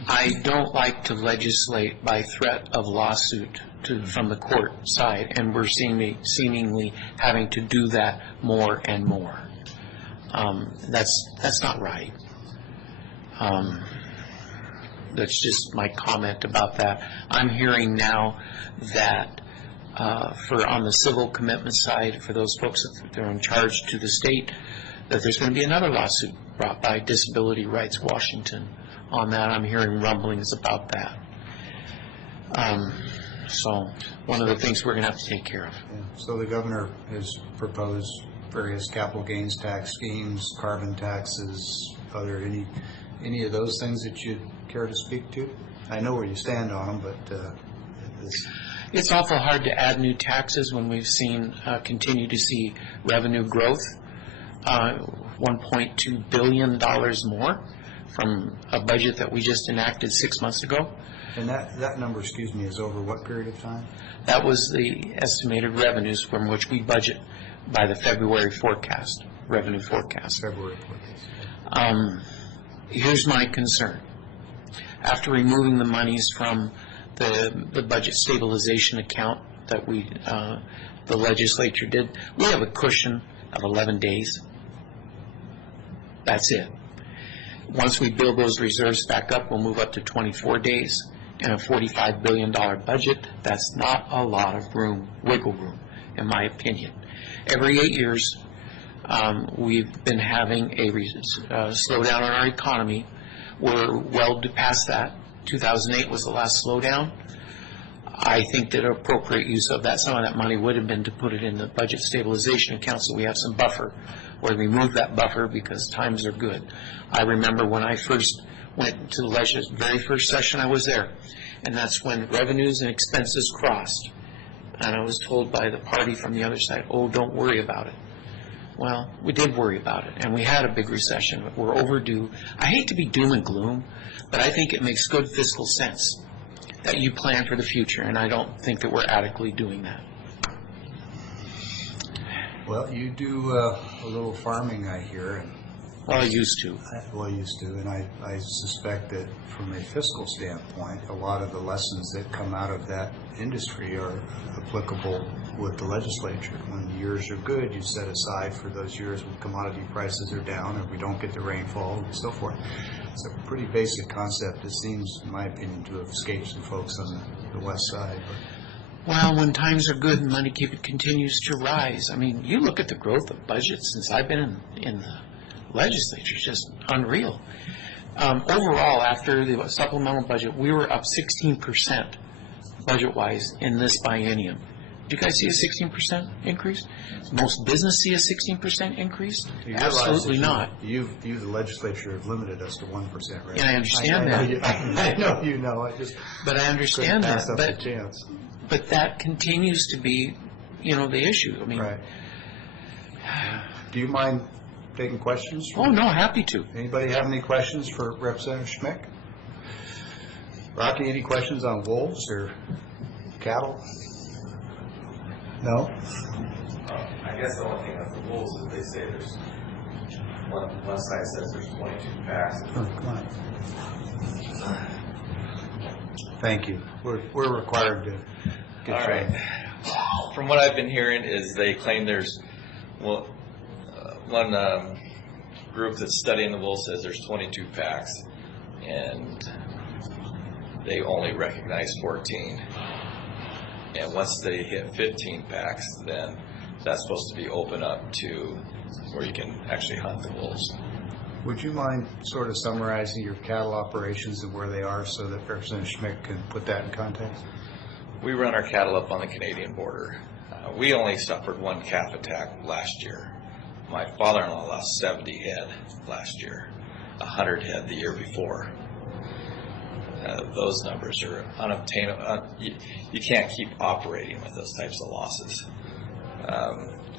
I don't like to legislate by threat of lawsuit from the court side, and we're seemingly having to do that more and more. That's not right. That's just my comment about that. I'm hearing now that on the civil commitment side, for those folks that are in charge to the state, that there's going to be another lawsuit brought by Disability Rights Washington on that. I'm hearing rumblings about that. So one of the things we're going to have to take care of. Yeah. So the governor has proposed various capital gains tax schemes, carbon taxes. Are there any of those things that you'd care to speak to? I know where you stand on them, but it's awful hard to add new taxes when we've seen continue to see revenue growth, $1.2 billion more from a budget that we just enacted 6 months ago. And that number, excuse me, is over what period of time? That was the estimated revenues from which we budget by the February forecast, revenue forecast. February forecast. Here's my concern. After removing the monies from the budget stabilization account that the legislature did, we have a cushion of 11 days. That's it. Once we build those reserves back up, we'll move up to 24 days. In a $45 billion budget, that's not a lot of wiggle room, in my opinion. Every 8 years, we've been having a slowdown in our economy. We're well past that. 2008 was the last slowdown. I think that an appropriate use of that, some of that money would have been to put it in the budget stabilization account so we have some buffer, or remove that buffer because times are good. I remember when I first went to the legislature, very first session I was there, and that's when revenues and expenses crossed. And I was told by the party from the other side, oh, don't worry about it. Well, we did worry about it, and we had a big recession, but we're overdue. I hate to be doom and gloom, but I think it makes good fiscal sense that you plan for the future, and I don't think that we're adequately doing that. Well, you do a little farming, I hear, and Well, I used to. and I suspect that from a fiscal standpoint, a lot of the lessons that come out of that industry are applicable with the legislature. When years are good, you set aside for those years when commodity prices are down or we don't get the rainfall and so forth. It's a pretty basic concept. It seems, in my opinion, to have escaped some folks on the west side. Well, when times are good and money continues to rise. I mean, you look at the growth of budgets since I've been in the legislature, it's just unreal. Overall, after the supplemental budget, we were up 16% budget-wise in this biennium. Do you guys see a 16% increase? Most business see a 16% increase? You Absolutely realize not. You, the legislature, have limited us to 1%, right? Yeah, I understand that. I know you know. I just But I understand couldn't pass that. up the chance. But that continues to be, the issue. I mean, Right. Do you mind taking questions? oh, no, happy to. Anybody have any questions for Representative Schmick? Rocky, any questions on wolves or cattle? No? I guess the only thing of the wolves is they say there's, one side says there's 22 packs. Oh, come on. Thank you. We're required to get All right. From what I've been hearing is they claim there's, one group that's studying the wolves says there's 22 packs, and they only recognize 14. And once they hit 15 packs, then that's supposed to be open up to where you can actually hunt the wolves. Would you mind sort of summarizing your cattle operations and where they are so that Representative Schmick can put that in context? We run our cattle up on the Canadian border. We only suffered one calf attack last year. My father-in-law lost 70 head last year, 100 head the year before. Those numbers are unobtainable. You can't keep operating with those types of losses.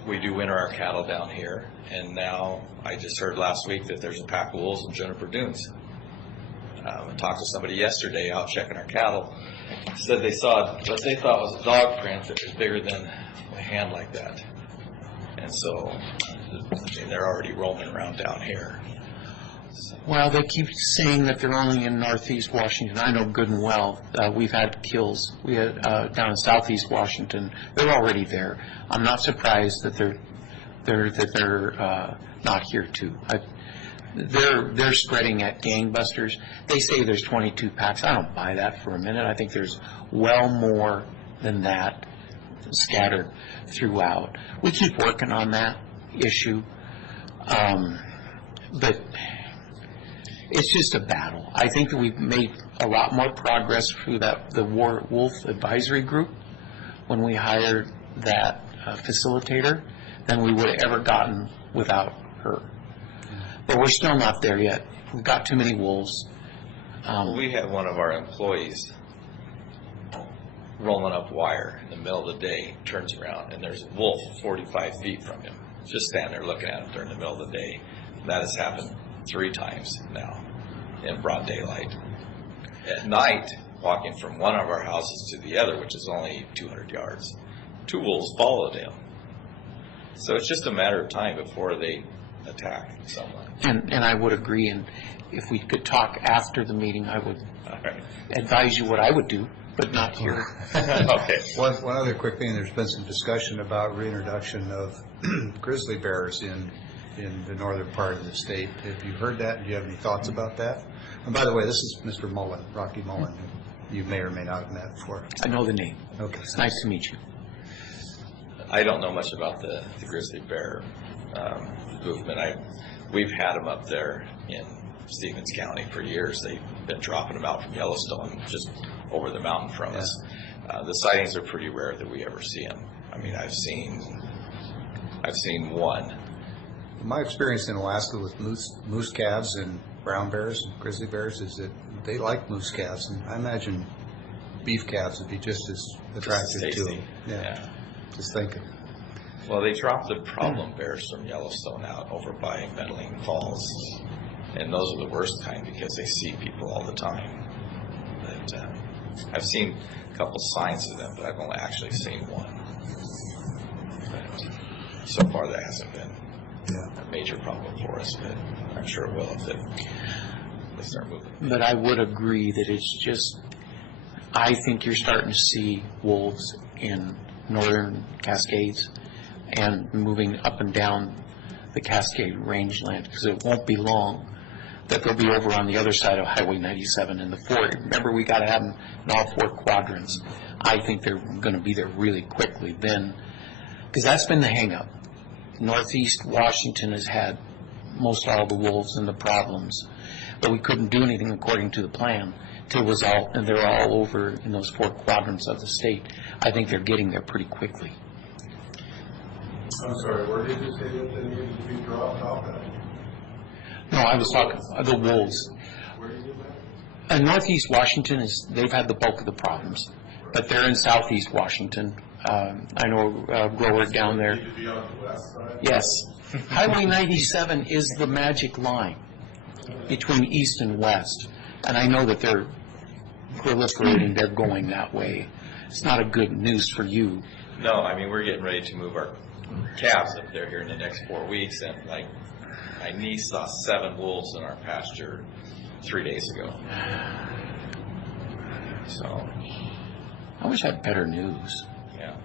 We do winter our cattle down here, and now I just heard last week that there's a pack of wolves in Juniper Dunes. I talked to somebody yesterday out checking our cattle. Said they saw what they thought was a dog print that was bigger than a hand like that. And so they're already roaming around down here. Well, they keep saying that they're only in northeast Washington. I know good and well. We've had kills. We had down in southeast Washington. They're already there. I'm not surprised that they're not here too. they're spreading at gangbusters. They say there's 22 packs. I don't buy that for a minute. I think there's well more than that scattered throughout. We keep working on that issue, but it's just a battle. I think that we've made a lot more progress through the Wolf Advisory Group when we hired that facilitator than we would have ever gotten without her. But we're still not there yet. We've got too many wolves. We had one of our employees rolling up wire in the middle of the day, turns around, and there's a wolf 45 feet from him, just standing there looking at him during the middle of the day. That has happened 3 times now in broad daylight. At night, walking from one of our houses to the other, which is only 200 yards, 2 wolves followed him. So it's just a matter of time before they attack someone. And I would agree, and if we could talk after the meeting, I would All right. advise you what I would do, but not here. Okay. One other quick thing, there's been some discussion about reintroduction of grizzly bears in the northern part of the state. Have you heard that? Do you have any thoughts about that? And by the way, this is Mr. Mullen, Rocky Mullen, who you may or may not have met before. I know the name. Okay. It's nice to meet you. I don't know much about the grizzly bear movement. We've had them up there in Stevens County for years. They've been dropping them out from Yellowstone, just over the mountain from us. The sightings are pretty rare that we ever see them. I mean, I've seen one. My experience in Alaska with moose calves and brown bears and grizzly bears is that they like moose calves, and I imagine beef calves would be just as attractive to tasty. them. Yeah. Just thinking. Well, they dropped the problem bears from Yellowstone out over by Meddling Falls, and those are the worst kind because they see people all the time. But I've seen a couple signs of them, but I've only actually seen one. But so far, that hasn't been a major problem for us, but I'm sure it will if they start moving. But I would agree that it's just, I think you're starting to see wolves in northern Cascades and moving up and down the Cascade rangeland, because it won't be long that they'll be over on the other side of Highway 97 in the 4. Remember, we got to have them in all 4 quadrants. I think they're going to be there really quickly then, because that's been the hang-up. Northeast Washington has had most all the wolves and the problems, but we couldn't do anything according to the plan till it was all, and they're all over in those 4 quadrants of the state. I think they're getting there pretty quickly. I'm sorry, where did you say that they needed to be dropped off at? No, I was talking the wolves. Where do you get that? Northeast Washington they've had the bulk of the problems, but they're in Southeast Washington. I know a grower down there. Need to be on the west side? Yes. Highway 97 is the magic line between east and west, and I know that they're proliferating, they're going that way. It's not a good news for you. No, I mean, we're getting ready to move our calves up there here in the next 4 weeks, and like my niece saw 7 wolves in our pasture 3 days ago. So, I wish I had better news. yeah.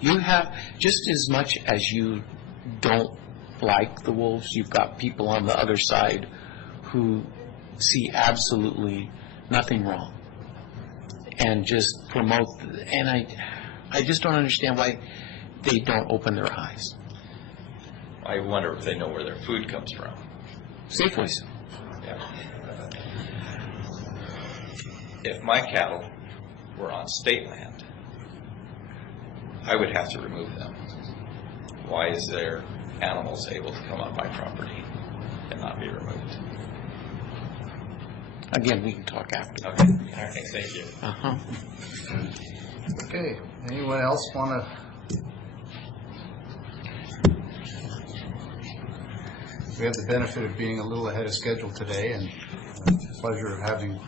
You have, just as much as you don't like the wolves, you've got people on the other side who see absolutely nothing wrong and just promote, and I just don't understand why they don't open their eyes. I wonder if they know where their food comes from. Safeways. Yeah. If my cattle were on state land, I would have to remove them. Why is their animals able to come on my property and not be removed? Again, we can talk after. Okay. All right. Thank you. Uh-huh. Okay, anyone else want to? We have the benefit of being a little ahead of schedule today, and the pleasure of having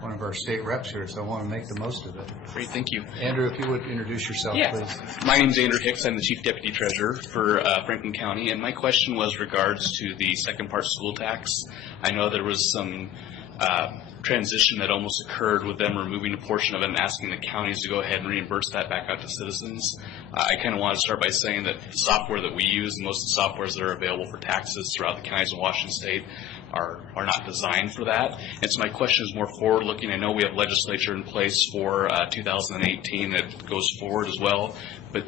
one of our state reps here, so I want to make the most of it. Great, thank you. Andrew, if you would introduce yourself, please. My name is Andrew Hicks. I'm the Chief Deputy Treasurer for Franklin County, and my question was regards to the second part school tax. I know there was some transition that almost occurred with them removing a portion of it and asking the counties to go ahead and reimburse that back out to citizens. I kind of want to start by saying that the software that we use, and most of the softwares that are available for taxes throughout the counties of Washington State, are not designed for that. And so my question is more forward-looking. I know we have legislature in place for 2018 that goes forward as well, but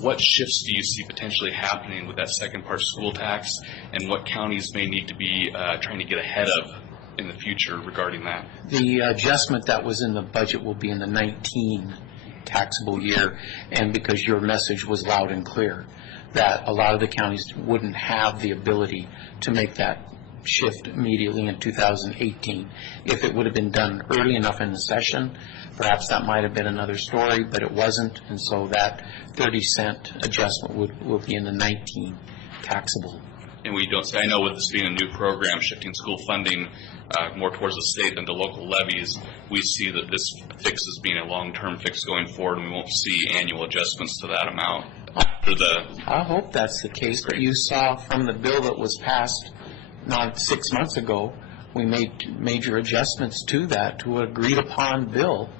what shifts do you see potentially happening with that second part school tax, and what counties may need to be trying to get ahead of in the future regarding that? The adjustment that was in the budget will be in the 19 taxable year, and because your message was loud and clear, that a lot of the counties wouldn't have the ability to make that shift immediately in 2018. If it would have been done early enough in the session, perhaps that might have been another story, but it wasn't, and so that 30-cent adjustment will be in the 19 taxable. And we don't say, I know with this being a new program, shifting school funding more towards the state than to local levies, we see that this fix is being a long-term fix going forward, and we won't see annual adjustments to that amount. I hope that's the case, but you saw from the bill that was passed not 6 months ago, we made major adjustments to that, to an agreed-upon bill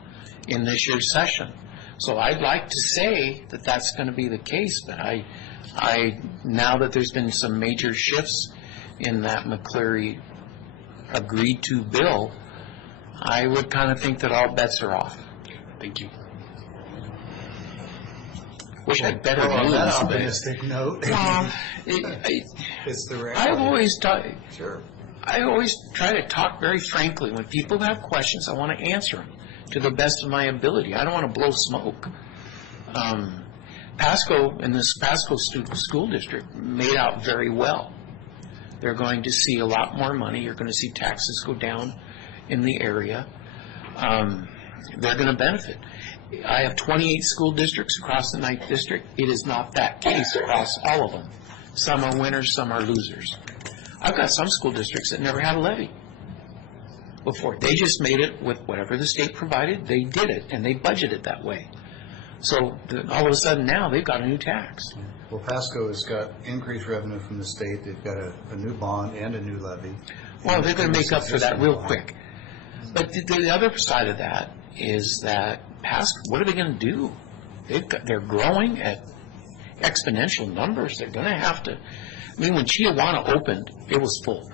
in this year's session. So I'd like to say that that's going to be the case, but I now that there's been some major shifts in that McCleary agreed-to bill, I would kind of think that all bets are off. Thank you. Wish I'd better on news. that optimistic note. It's the reality. I always try to talk very frankly. When people have questions, I want to answer them to the best of my ability. I don't want to blow smoke. Pasco, in this Pasco school district, made out very well. They're going to see a lot more money. You're going to see taxes go down in the area. They're going to benefit. I have 28 school districts across the 9th district. It is not that case across all of them. Some are winners, some are losers. I've got some school districts that never had a levy before. They just made it with whatever the state provided. They did it, and they budgeted that way. So all of a sudden now they've got a new tax. Well, Pasco has got increased revenue from the state. They've got a new bond and a new levy. Well, they're going to make up for that real quick. But the other side of that is that Pasco, what are they going to do? They're growing at exponential numbers. They're going to have to. I mean, when Chiawana opened, it was full.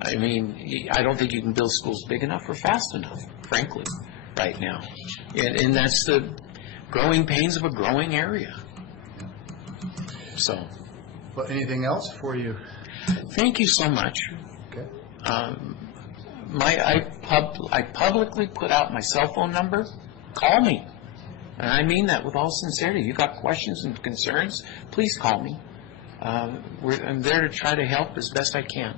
I mean, I don't think you can build schools big enough or fast enough, frankly, right now. And that's the growing pains of a growing area. So. Well, anything else for you? Thank you so much. Okay. I publicly put out my cell phone number. Call me. And I mean that with all sincerity. If you've got questions and concerns, please call me. I'm there to try to help as best I can.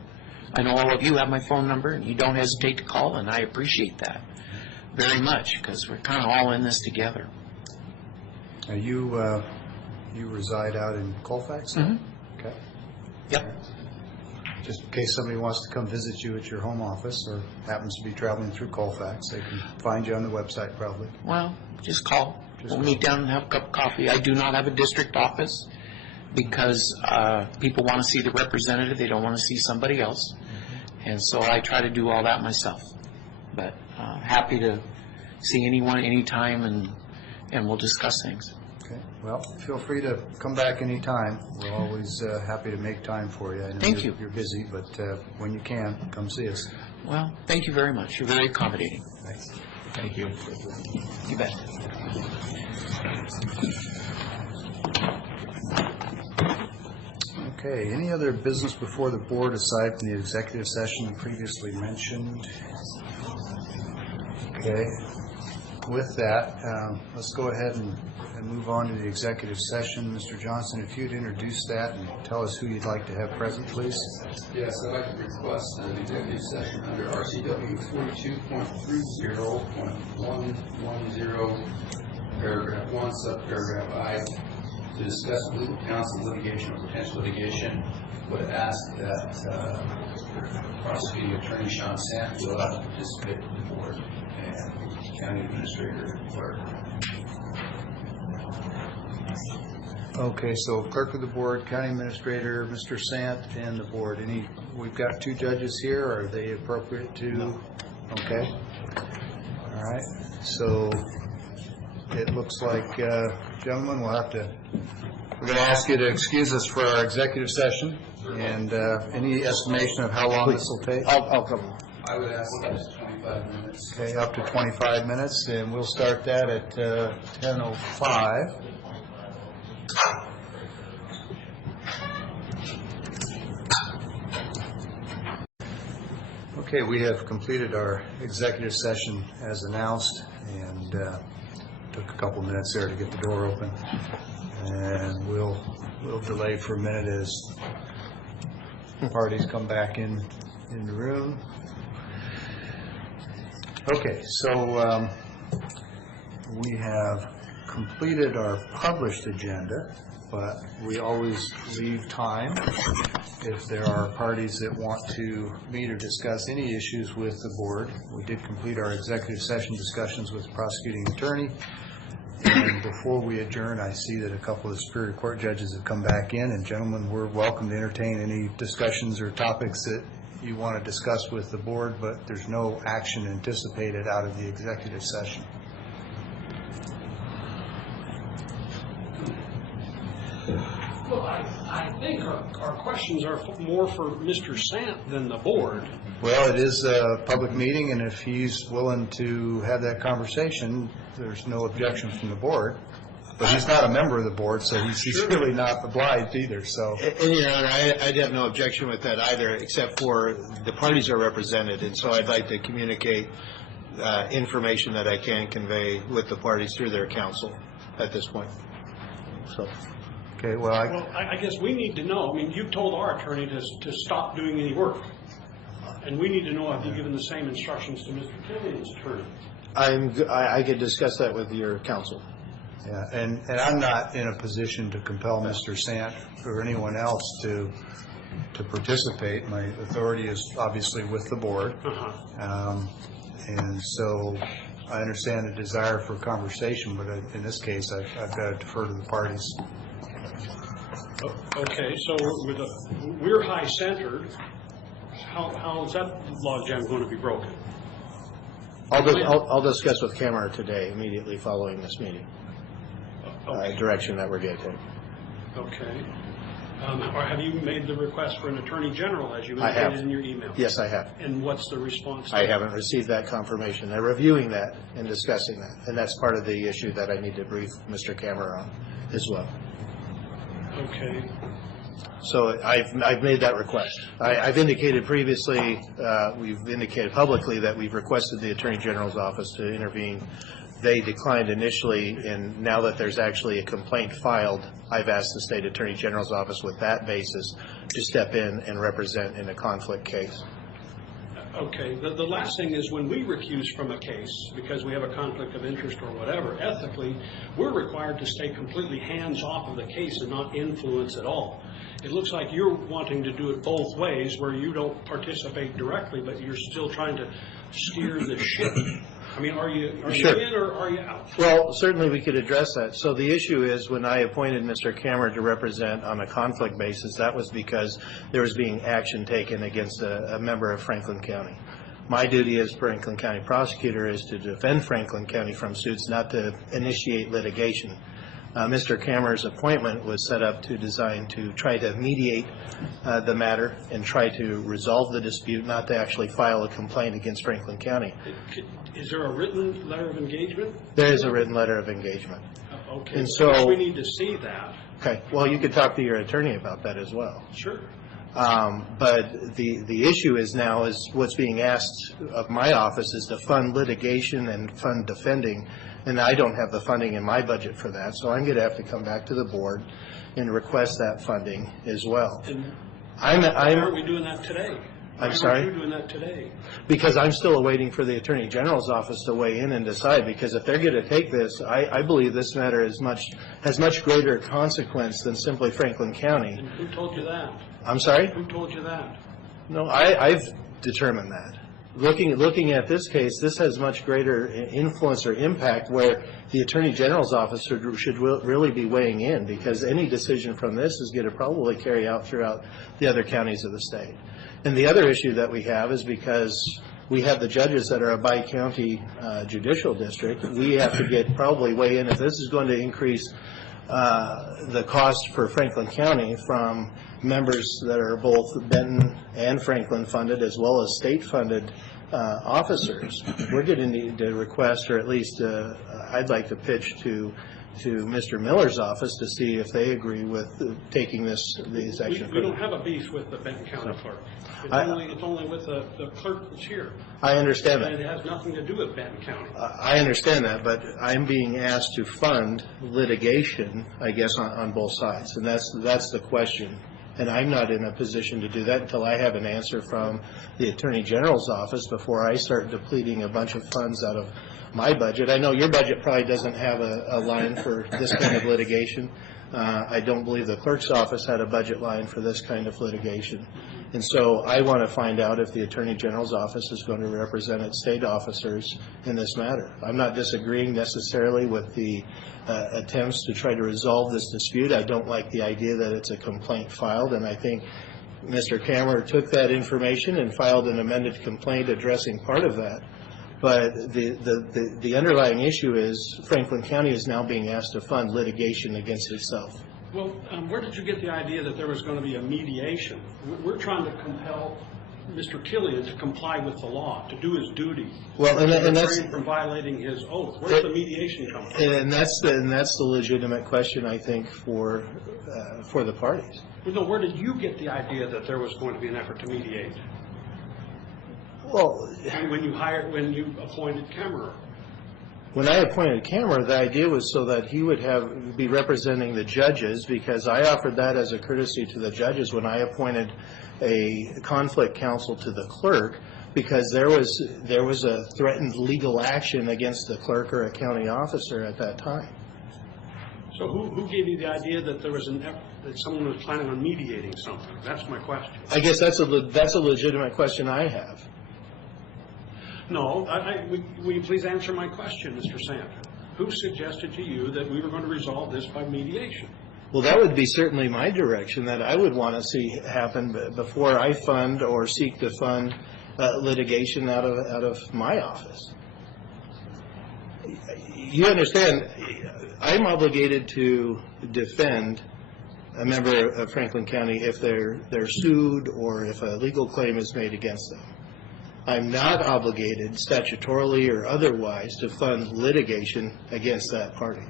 I know all of you have my phone number, and you don't hesitate to call, and I appreciate that very much, because we're kind of all in this together. Now you reside out in Colfax? Mm-hmm. Okay. Yep. Just in case somebody wants to come visit you at your home office or happens to be traveling through Colfax, they can find you on the website probably. Well, just call. We'll meet down and have a cup of coffee. I do not have a district office because people want to see the representative. They don't want to see somebody else. And so I try to do all that myself. But happy to see anyone anytime, and we'll discuss things. Okay. Well, feel free to come back anytime. We're always happy to make time for you. I know Thank you. You're busy, but when you can, come see us. Well, thank you very much. You're very accommodating. Thanks. Thank you. You bet. Okay, any other business before the board aside from the executive session previously mentioned? Okay, with that, let's go ahead and move on to the executive session. Mr. Johnson, if you'd introduce that and tell us who you'd like to have present, please. Yes, I'd like to request an executive session under RCW 42.30.110, paragraph 1, subparagraph I, to discuss legal counsel litigation or potential litigation. Would ask that prosecuting attorney Sean Sant will allow to participate in the board and county administrator clerk. Okay, so clerk of the board, county administrator, Mr. Sant, and the board. We've got 2 judges here. Are they appropriate to? No. Okay. All right. So it looks like, gentlemen, we're going to ask you to excuse us for our executive session. And any estimation of how long this will take? I'll come. I would ask up to 25 minutes. Okay, up to 25 minutes, and we'll start that at 10:05. Okay, we have completed our executive session as announced, and took a couple minutes there to get the door open. And we'll delay for a minute as parties come back in the room. Okay, so we have completed our published agenda, but we always leave time if there are parties that want to meet or discuss any issues with the board. We did complete our executive session discussions with the prosecuting attorney. And before we adjourn, I see that a couple of Superior Court judges have come back in. And gentlemen, we're welcome to entertain any discussions or topics that you want to discuss with the board, but there's no action anticipated out of the executive session. Well, I think our questions are more for Mr. Sant than the board. Well, it is a public meeting, and if he's willing to have that conversation, there's no objection from the board. But he's not a member of the board, so he's really not obliged either, so. And, Your Honor, I'd have no objection with that either, except for the parties are represented, and so I'd like to communicate information that I can convey with the parties through their counsel at this point. So. Okay, well, I guess we need to know. I mean, you've told our attorney to stop doing any work. And we need to know, have you given the same instructions to Mr. Killian's attorney? I could discuss that with your counsel. Yeah, and I'm not in a position to compel Mr. Sant or anyone else to participate. My authority is obviously with the board. And so I understand the desire for conversation, but in this case, I've got to defer to the parties. Okay, so we're high-centered. How is that logjam going to be broken? I'll discuss with Camera today, immediately following this meeting, direction that we're going to take. Okay. Or have you made the request for an attorney general, as you indicated in your email? Yes, I have. And what's the response? I haven't received that confirmation. They're reviewing that and discussing that, and that's part of the issue that I need to brief Mr. Camera on as well. Okay. So I've made that request. I've indicated previously, we've indicated publicly that we've requested the Attorney General's office to intervene. They declined initially, and now that there's actually a complaint filed, I've asked the State Attorney General's office with that basis to step in and represent in a conflict case. Okay. The last thing is, when we recuse from a case because we have a conflict of interest or whatever, ethically, we're required to stay completely hands off of the case and not influence at all. It looks like you're wanting to do it both ways, where you don't participate directly, but you're still trying to steer the ship. I mean, are you in or are you out? Well, certainly we could address that. So the issue is, when I appointed Mr. Camera to represent on a conflict basis, that was because there was being action taken against a member of Franklin County. My duty as Franklin County prosecutor is to defend Franklin County from suits, not to initiate litigation. Mr. Camera's appointment was set up designed to try to mediate the matter and try to resolve the dispute, not to actually file a complaint against Franklin County. Is there a written letter of engagement? There is a written letter of engagement. Okay. And so we need to see that. Okay. Well, you could talk to your attorney about that as well. Sure. But the issue is now is what's being asked of my office is to fund litigation and fund defending, and I don't have the funding in my budget for that, so I'm going to have to come back to the board and request that funding as well. And why aren't we doing that today? I'm sorry? Why aren't you doing that today? Because I'm still waiting for the Attorney General's office to weigh in and decide, because if they're going to take this, I believe this matter has much greater consequence than simply Franklin County. And who told you that? I'm sorry? Who told you that? No, I've determined that. looking at this case, this has much greater influence or impact where the Attorney General's office should really be weighing in, because any decision from this is going to probably carry out throughout the other counties of the state. And the other issue that we have is because we have the judges that are a bi-county judicial district, we have to probably weigh in if this is going to increase the cost for Franklin County from members that are both Benton and Franklin funded as well as state funded officers. We're going to need to request, or at least I'd like to pitch to Mr. Miller's office to see if they agree with taking these action. We don't have a beef with the Benton County clerk. It's only with the clerk that's here. I understand that. And it has nothing to do with Benton County. I understand that, but I'm being asked to fund litigation, I guess, on both sides, and that's the question. And I'm not in a position to do that until I have an answer from the Attorney General's office before I start depleting a bunch of funds out of my budget. I know your budget probably doesn't have a line for this kind of litigation. I don't believe the clerk's office had a budget line for this kind of litigation. And so I want to find out if the Attorney General's office is going to represent its state officers in this matter. I'm not disagreeing necessarily with the attempts to try to resolve this dispute. I don't like the idea that it's a complaint filed, and I think Mr. Kammer took that information and filed an amended complaint addressing part of that. But the underlying issue is Franklin County is now being asked to fund litigation against itself. Well, where did you get the idea that there was going to be a mediation? We're trying to compel Mr. Killian to comply with the law, to do his duty, and that's from violating his oath. Where's the mediation come from? And that's the legitimate question, I think, for the parties. Well, no, where did you get the idea that there was going to be an effort to mediate? Well, when you appointed Kammerer. When I appointed Kammerer, the idea was so that he would be representing the judges, because I offered that as a courtesy to the judges when I appointed a conflict counsel to the clerk, because there was a threatened legal action against the clerk or a county officer at that time. So who gave you the idea that there was that someone was planning on mediating something? That's my question. I guess that's a legitimate question I have. No, will you please answer my question, Mr. Sanders? Who suggested to you that we were going to resolve this by mediation? Well, that would be certainly my direction that I would want to see happen before I fund or seek to fund litigation out of my office. You understand, I'm obligated to defend a member of Franklin County if they're sued or if a legal claim is made against them. I'm not obligated statutorily or otherwise to fund litigation against that party.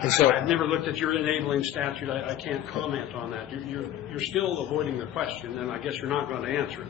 And so I've never looked at your enabling statute. I can't comment on that. You're still avoiding the question, and I guess you're not going to answer it.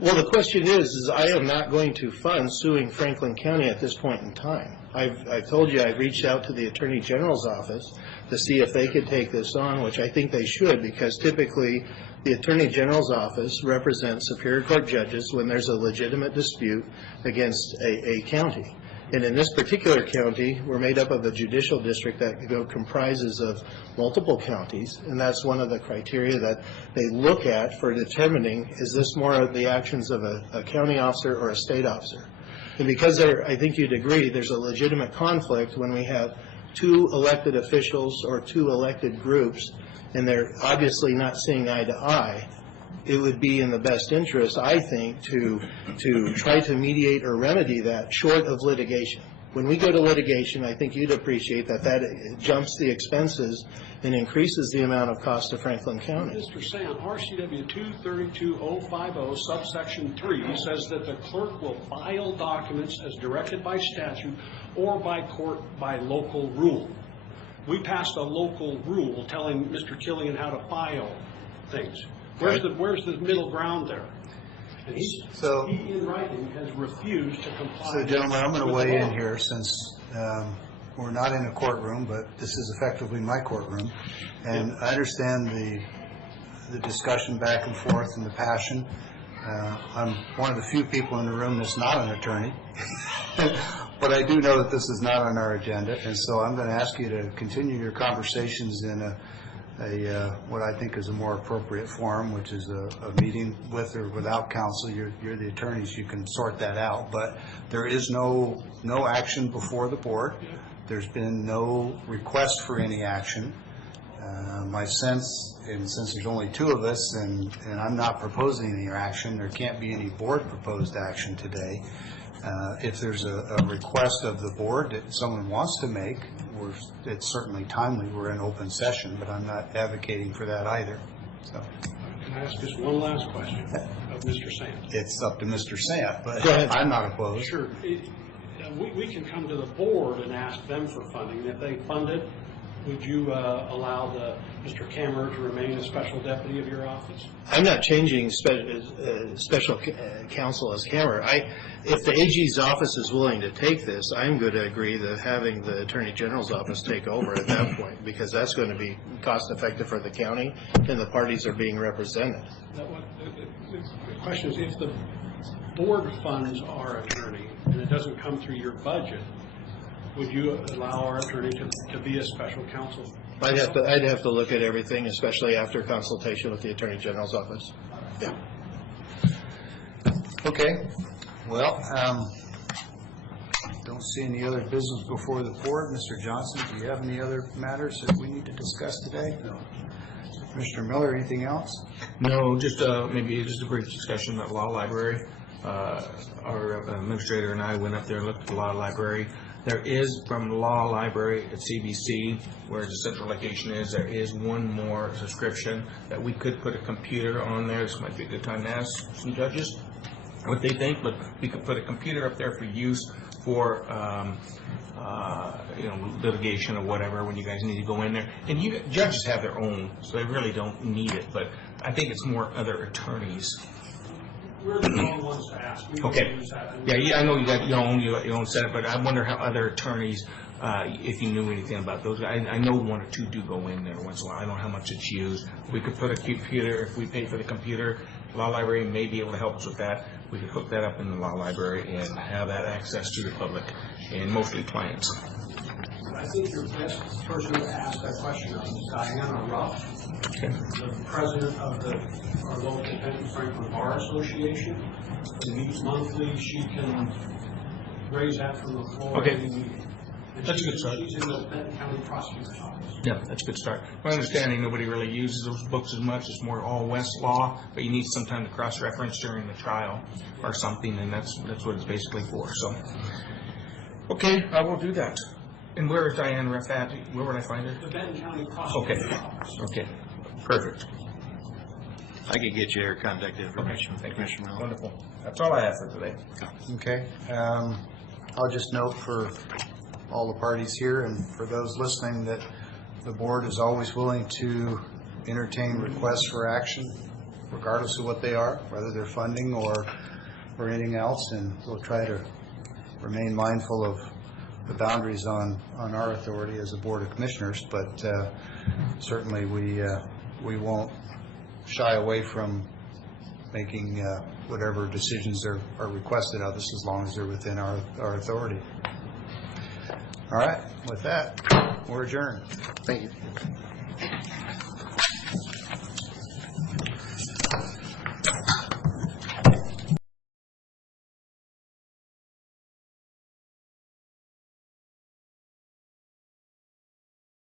Well, the question is I am not going to fund suing Franklin County at this point in time. I've told you I reached out to the Attorney General's office to see if they could take this on, which I think they should, because typically the Attorney General's office represents Superior Court judges when there's a legitimate dispute against a county. And in this particular county, we're made up of a judicial district that comprises of multiple counties, and that's one of the criteria that they look at for determining, is this more of the actions of a county officer or a state officer? And because I think you'd agree, there's a legitimate conflict when we have two elected officials or two elected groups, and they're obviously not seeing eye to eye. It would be in the best interest, I think, to try to mediate or remedy that short of litigation. When we go to litigation, I think you'd appreciate that jumps the expenses and increases the amount of cost to Franklin County. Mr. Sand, RCW 232050 subsection 3 says that the clerk will file documents as directed by statute or by court by local rule. We passed a local rule telling Mr. Killian how to file things. Where's the middle ground there? And he in writing has refused to comply. So, gentlemen, I'm going to weigh in here since we're not in a courtroom, but this is effectively my courtroom, and I understand the discussion back and forth and the passion. I'm one of the few people in the room that's not an attorney, but I do know that this is not on our agenda, and so I'm going to ask you to continue your conversations in what I think is a more appropriate forum, which is a meeting with or without counsel. You're the attorneys, you can sort that out. But there is no action before the board. There's been no request for any action. My sense, and since there's only two of us and I'm not proposing any action, there can't be any board proposed action today. If there's a request of the board that someone wants to make, it's certainly timely. We're in open session, but I'm not advocating for that either. So, Can I ask just one last question of Mr. Sant? it's up to Mr. Sant, but Go ahead. I'm not opposed. Sure. We can come to the board and ask them for funding. If they fund it, would you allow Mr. Kammerer to remain a special deputy of your office? I'm not changing special counsel as Kammerer. If the AG's office is willing to take this, I'm going to agree that having the Attorney General's office take over at that point, because that's going to be cost effective for the county and the parties are being represented. The question is, if the board funds our attorney and it doesn't come through your budget, would you allow our attorney to be a special counsel? I'd have to look at everything, especially after consultation with the Attorney General's office. Yeah. Okay. Well, don't see any other business before the board. Mr. Johnson, do you have any other matters that we need to discuss today? No. Commissioner Miller, anything else? No, just maybe just a brief discussion about law library. Our administrator and I went up there and looked at the law library. There is, from the law library at CBC, where the central location is, there is one more subscription that we could put a computer on there. This might be a good time to ask some judges what they think, but we could put a computer up there for use for litigation or whatever when you guys need to go in there. And judges have their own, so they really don't need it, but I think it's more other attorneys. We're the wrong ones to ask. We don't Okay. use that. Yeah, I know you got your own setup, but I wonder how other attorneys, if you knew anything about those. I know one or two do go in there once in a while. I don't know how much it's used. We could put a computer, if we pay for the computer, law library may be able to help us with that. We could hook that up in the law library and have that access to the public and mostly clients. I think your best person to ask that question is Diana Ruff, the president of our local Benton Franklin Bar Association. It meets monthly. She can raise that from the floor. Okay. And That's a good start. She's in the Benton County Prosecutor's Office. Yeah, that's a good start. My understanding, nobody really uses those books as much. It's more all West law, but you need some time to cross-reference during the trial or something, and that's what it's basically for. So, okay, I will do that. And where is Diane Ruff at? Where would I find her? The Benton County Prosecutor's Okay. Office. Okay. Perfect. I could get you her contact information. Thank you. Commissioner Miller. Wonderful. That's all I have for today. Okay. I'll just note for all the parties here and for those listening that the board is always willing to entertain requests for action, regardless of what they are, whether they're funding or anything else, and we'll try to remain mindful of the boundaries on our authority as a Board of Commissioners, but certainly we won't shy away from making whatever decisions are requested of us as long as they're within our authority. All right, with that, we're adjourned. Thank you.